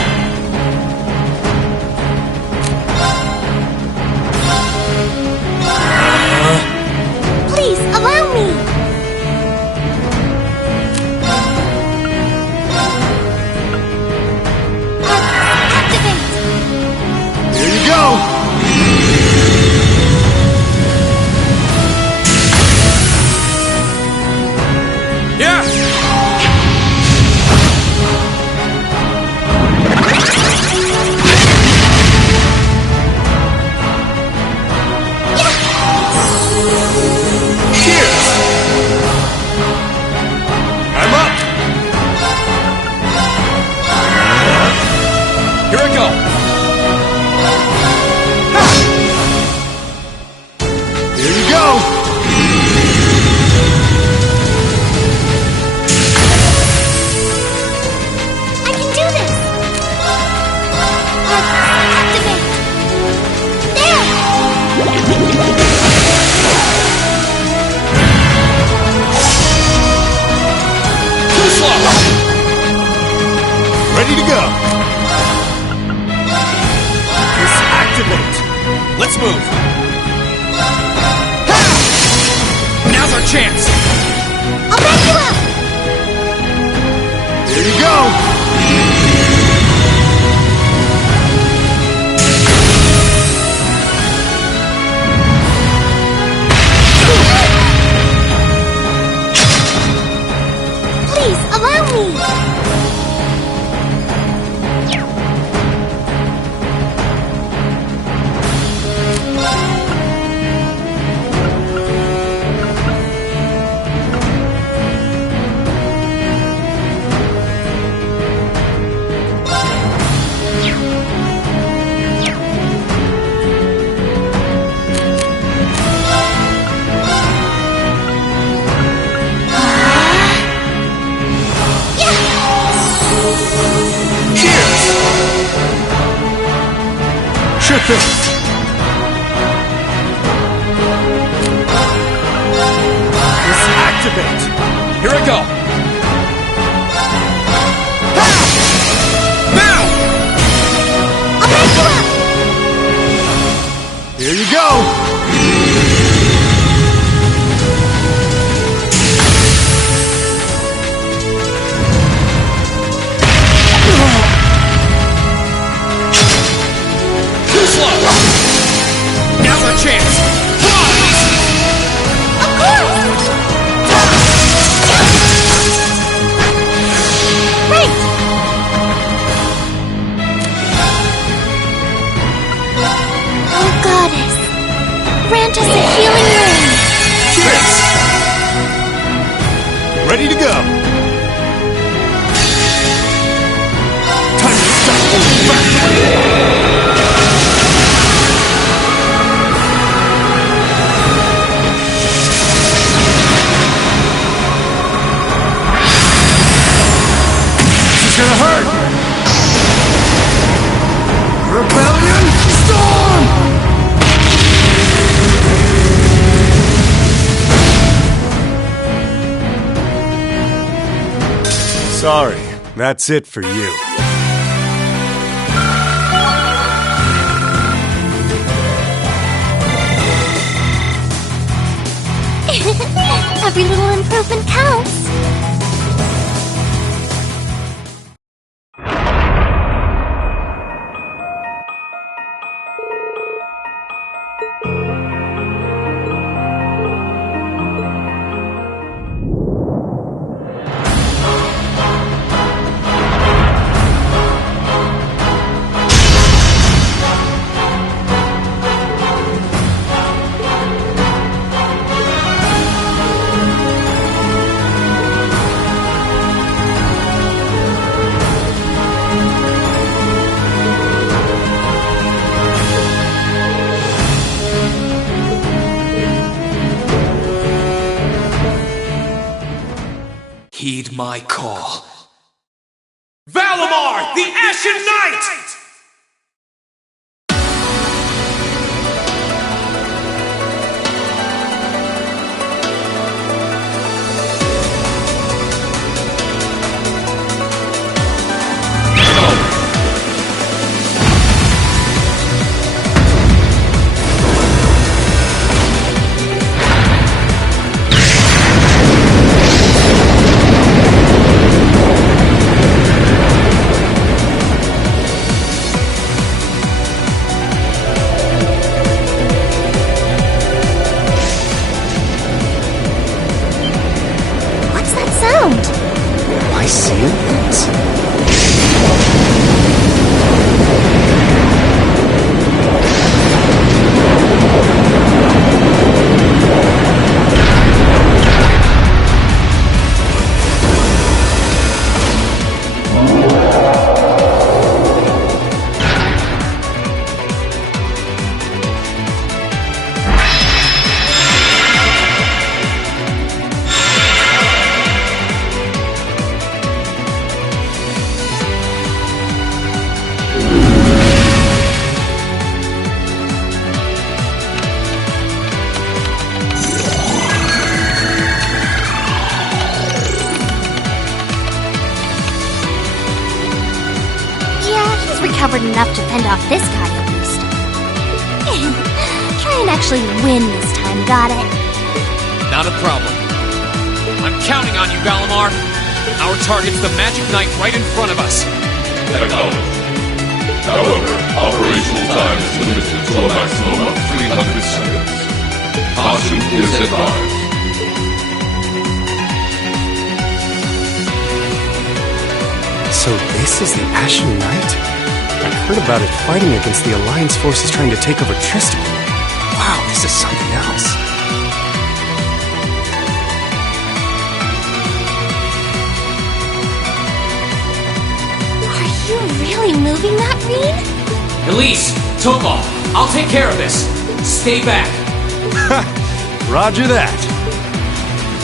Cheers! I'm up! Here I go! Here you go! Ready to go! Disactivate! Let's move! Ha! Now's our chance! I'll back you up! There you go! Please, allow me! Disactivate! Here I go! Ha! Now! I'll back you up! Here you go! Too slow! Now's our chance! Of course! Right! Oh, goddess. Grant us a healing rain. Cheers! Ready to go! Time to stop holding back! Gonna hurt! Rebellion Storm! Sorry, that's it for you. Every little improvement counts. Heed my call. Valimar, the Ashen Knight! stubborn enough to fend off this guy at least. Try and actually win this time, got it? Not a problem. I'm counting on you, Valimar. Our target's the Magic Knight right in front of us. Acknowledged. However, operational time is limited to a maximum of 300 seconds. Caution is advised. So this is the Ashen Knight? I heard about it fighting against the Alliance forces trying to take over Tristan. Wow, this is something else. Are you really moving that, Rean? Elise, Topal, I'll take care of this. Stay back. Roger that.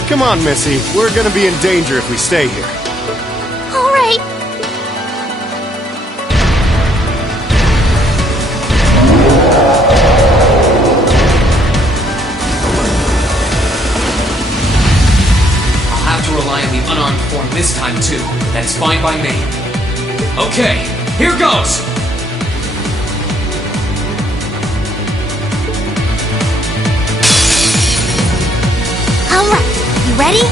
Come on, Missy. We're gonna be in danger if we stay here. All right. I'll have to rely on the unarmed form this time, too. That's fine by me. Okay, here goes! All right. You ready?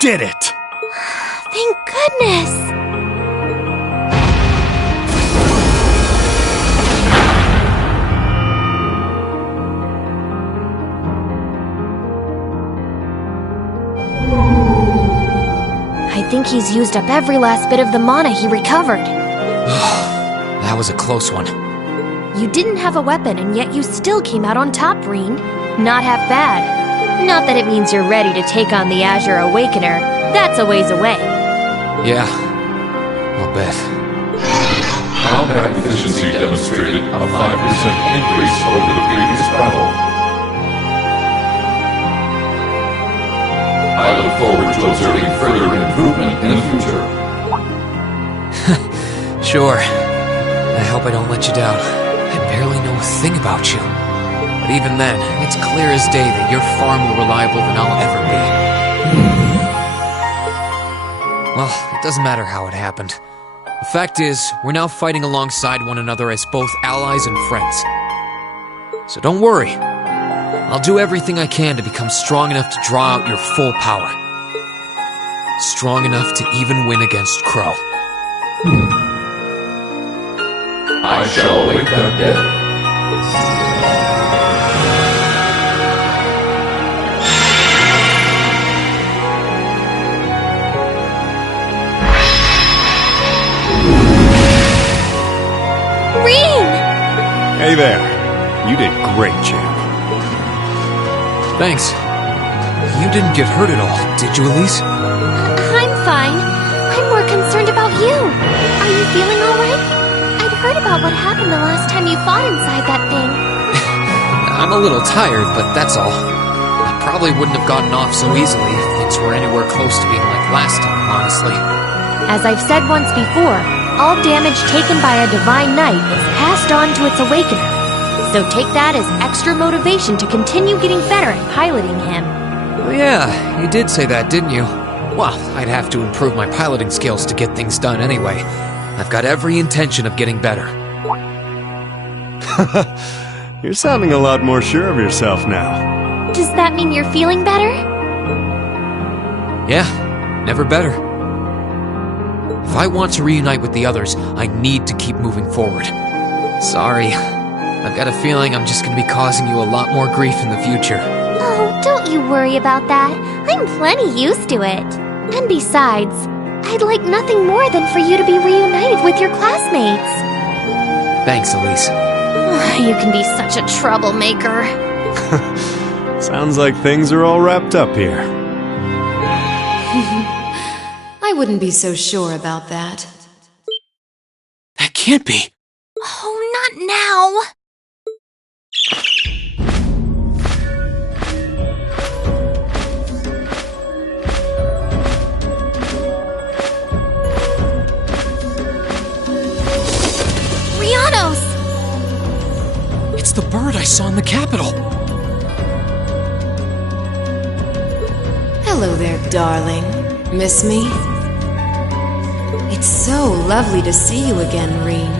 Did it! Thank goodness! I think he's used up every last bit of the mana he recovered. That was a close one. You didn't have a weapon, and yet you still came out on top, Rean. Not half bad. Not that it means you're ready to take on the Azure Awakener. That's a ways away. Yeah, I'll bet. combat efficiency demonstrated a 5% increase over the previous battle. I look forward to observing further improvement in the future. Sure. I hope I don't let you down. I barely know a thing about you. But even then, it's clear as day that you're far more reliable than I'll ever be. Well, it doesn't matter how it happened. The fact is, we're now fighting alongside one another as both allies and friends. So don't worry. I'll do everything I can to become strong enough to draw out your full power. Strong enough to even win against Crow. I shall await that day. Hey there. You did great, champ. Thanks. You didn't get hurt at all, did you, Elise? I'm fine. I'm more concerned about you. Are you feeling all right? I'd heard about what happened the last time you fought inside that thing. I'm a little tired, but that's all. I probably wouldn't have gotten off so easily if things were anywhere close to being like last time, honestly. As I've said once before, all damage taken by a divine knight is passed on to its awakener. So take that as extra motivation to continue getting better at piloting him. Oh yeah, you did say that, didn't you? Well, I'd have to improve my piloting skills to get things done anyway. I've got every intention of getting better. You're sounding a lot more sure of yourself now. Does that mean you're feeling better? Yeah, never better. If I want to reunite with the others, I need to keep moving forward. Sorry, I've got a feeling I'm just going to be causing you a lot more grief in the future. Oh, don't you worry about that. I'm plenty used to it. And besides, I'd like nothing more than for you to be reunited with your classmates. Thanks, Elise. You can be such a troublemaker. Sounds like things are all wrapped up here. I wouldn't be so sure about that. That can't be. Oh, not now. Rianos! It's the bird I saw in the Capitol. Hello there, darling. Miss me? It's so lovely to see you again, Reen.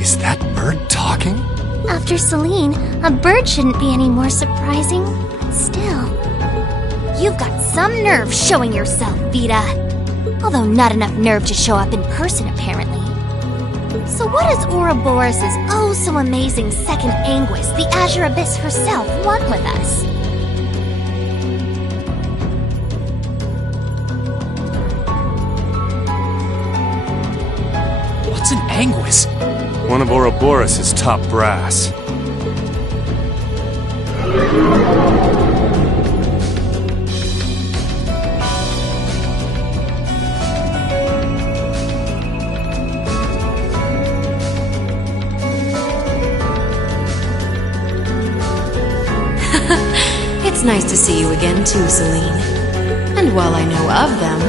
Is that bird talking? After Celine, a bird shouldn't be any more surprising. But still, you've got some nerve showing yourself, Vita. Although not enough nerve to show up in person, apparently. So what does Ouroboros' oh-so-amazing second Anguis, the Azure Abyss herself, want with us? What's an Anguis? One of Ouroboros' top brass. It's nice to see you again too, Celine. And while I know of them,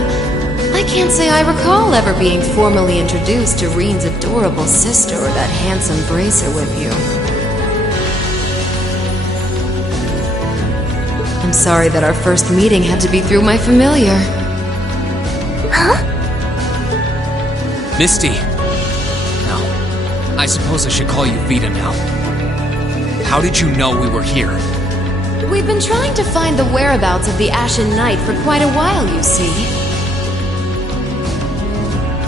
I can't say I recall ever being formally introduced to Reen's adorable sister or that handsome bracer with you. I'm sorry that our first meeting had to be through my familiar. Huh? Misty. No, I suppose I should call you Vita now. How did you know we were here? We've been trying to find the whereabouts of the Ashen Knight for quite a while, you see.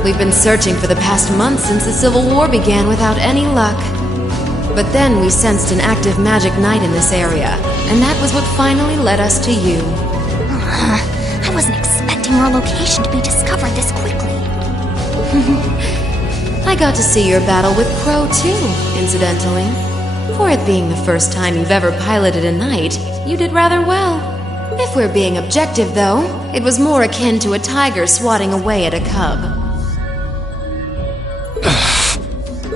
We've been searching for the past month since the Civil War began without any luck. But then we sensed an active magic knight in this area, and that was what finally led us to you. I wasn't expecting our location to be discovered this quickly. I got to see your battle with Crow too, incidentally. For it being the first time you've ever piloted a knight, you did rather well. If we're being objective, though, it was more akin to a tiger swatting away at a cub.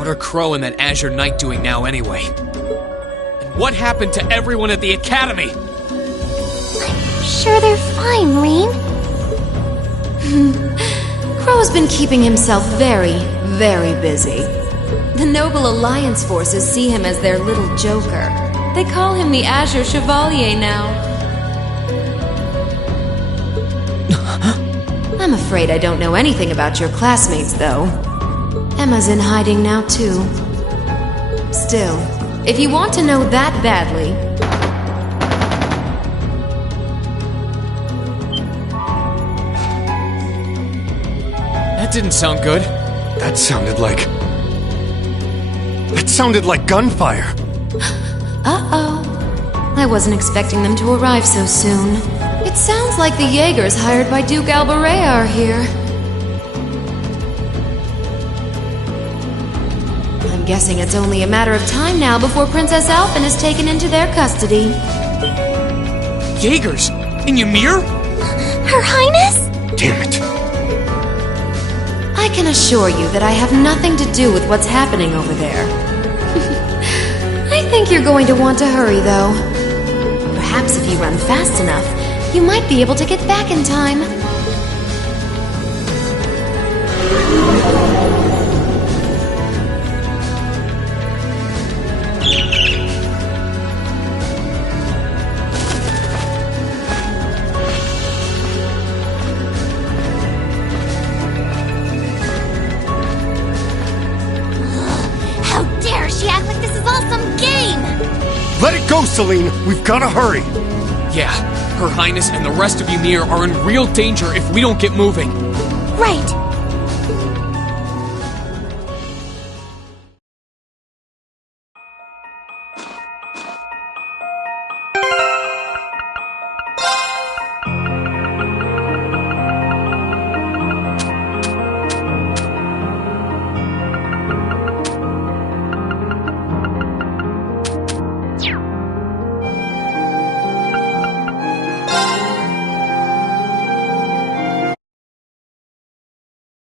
What are Crow and that Azure Knight doing now anyway? And what happened to everyone at the Academy? I'm sure they're fine, Rain. Crow's been keeping himself very, very busy. The Noble Alliance forces see him as their little joker. They call him the Azure Chevalier now. I'm afraid I don't know anything about your classmates, though. Emma's in hiding now, too. Still, if you want to know that badly... That didn't sound good. That sounded like gunfire. Uh-oh. I wasn't expecting them to arrive so soon. It sounds like the Jaegers hired by Duke Albarea are here. I'm guessing it's only a matter of time now before Princess Alphen is taken into their custody. Jaegers? In Ymir? Her Highness? Damn it. I can assure you that I have nothing to do with what's happening over there. I think you're going to want to hurry, though. Perhaps if you run fast enough, you might be able to get back in time. How dare she act like this is all some game! Let it go, Celine! We've gotta hurry! Yeah, Her Highness and the rest of Ymir are in real danger if we don't get moving. Right!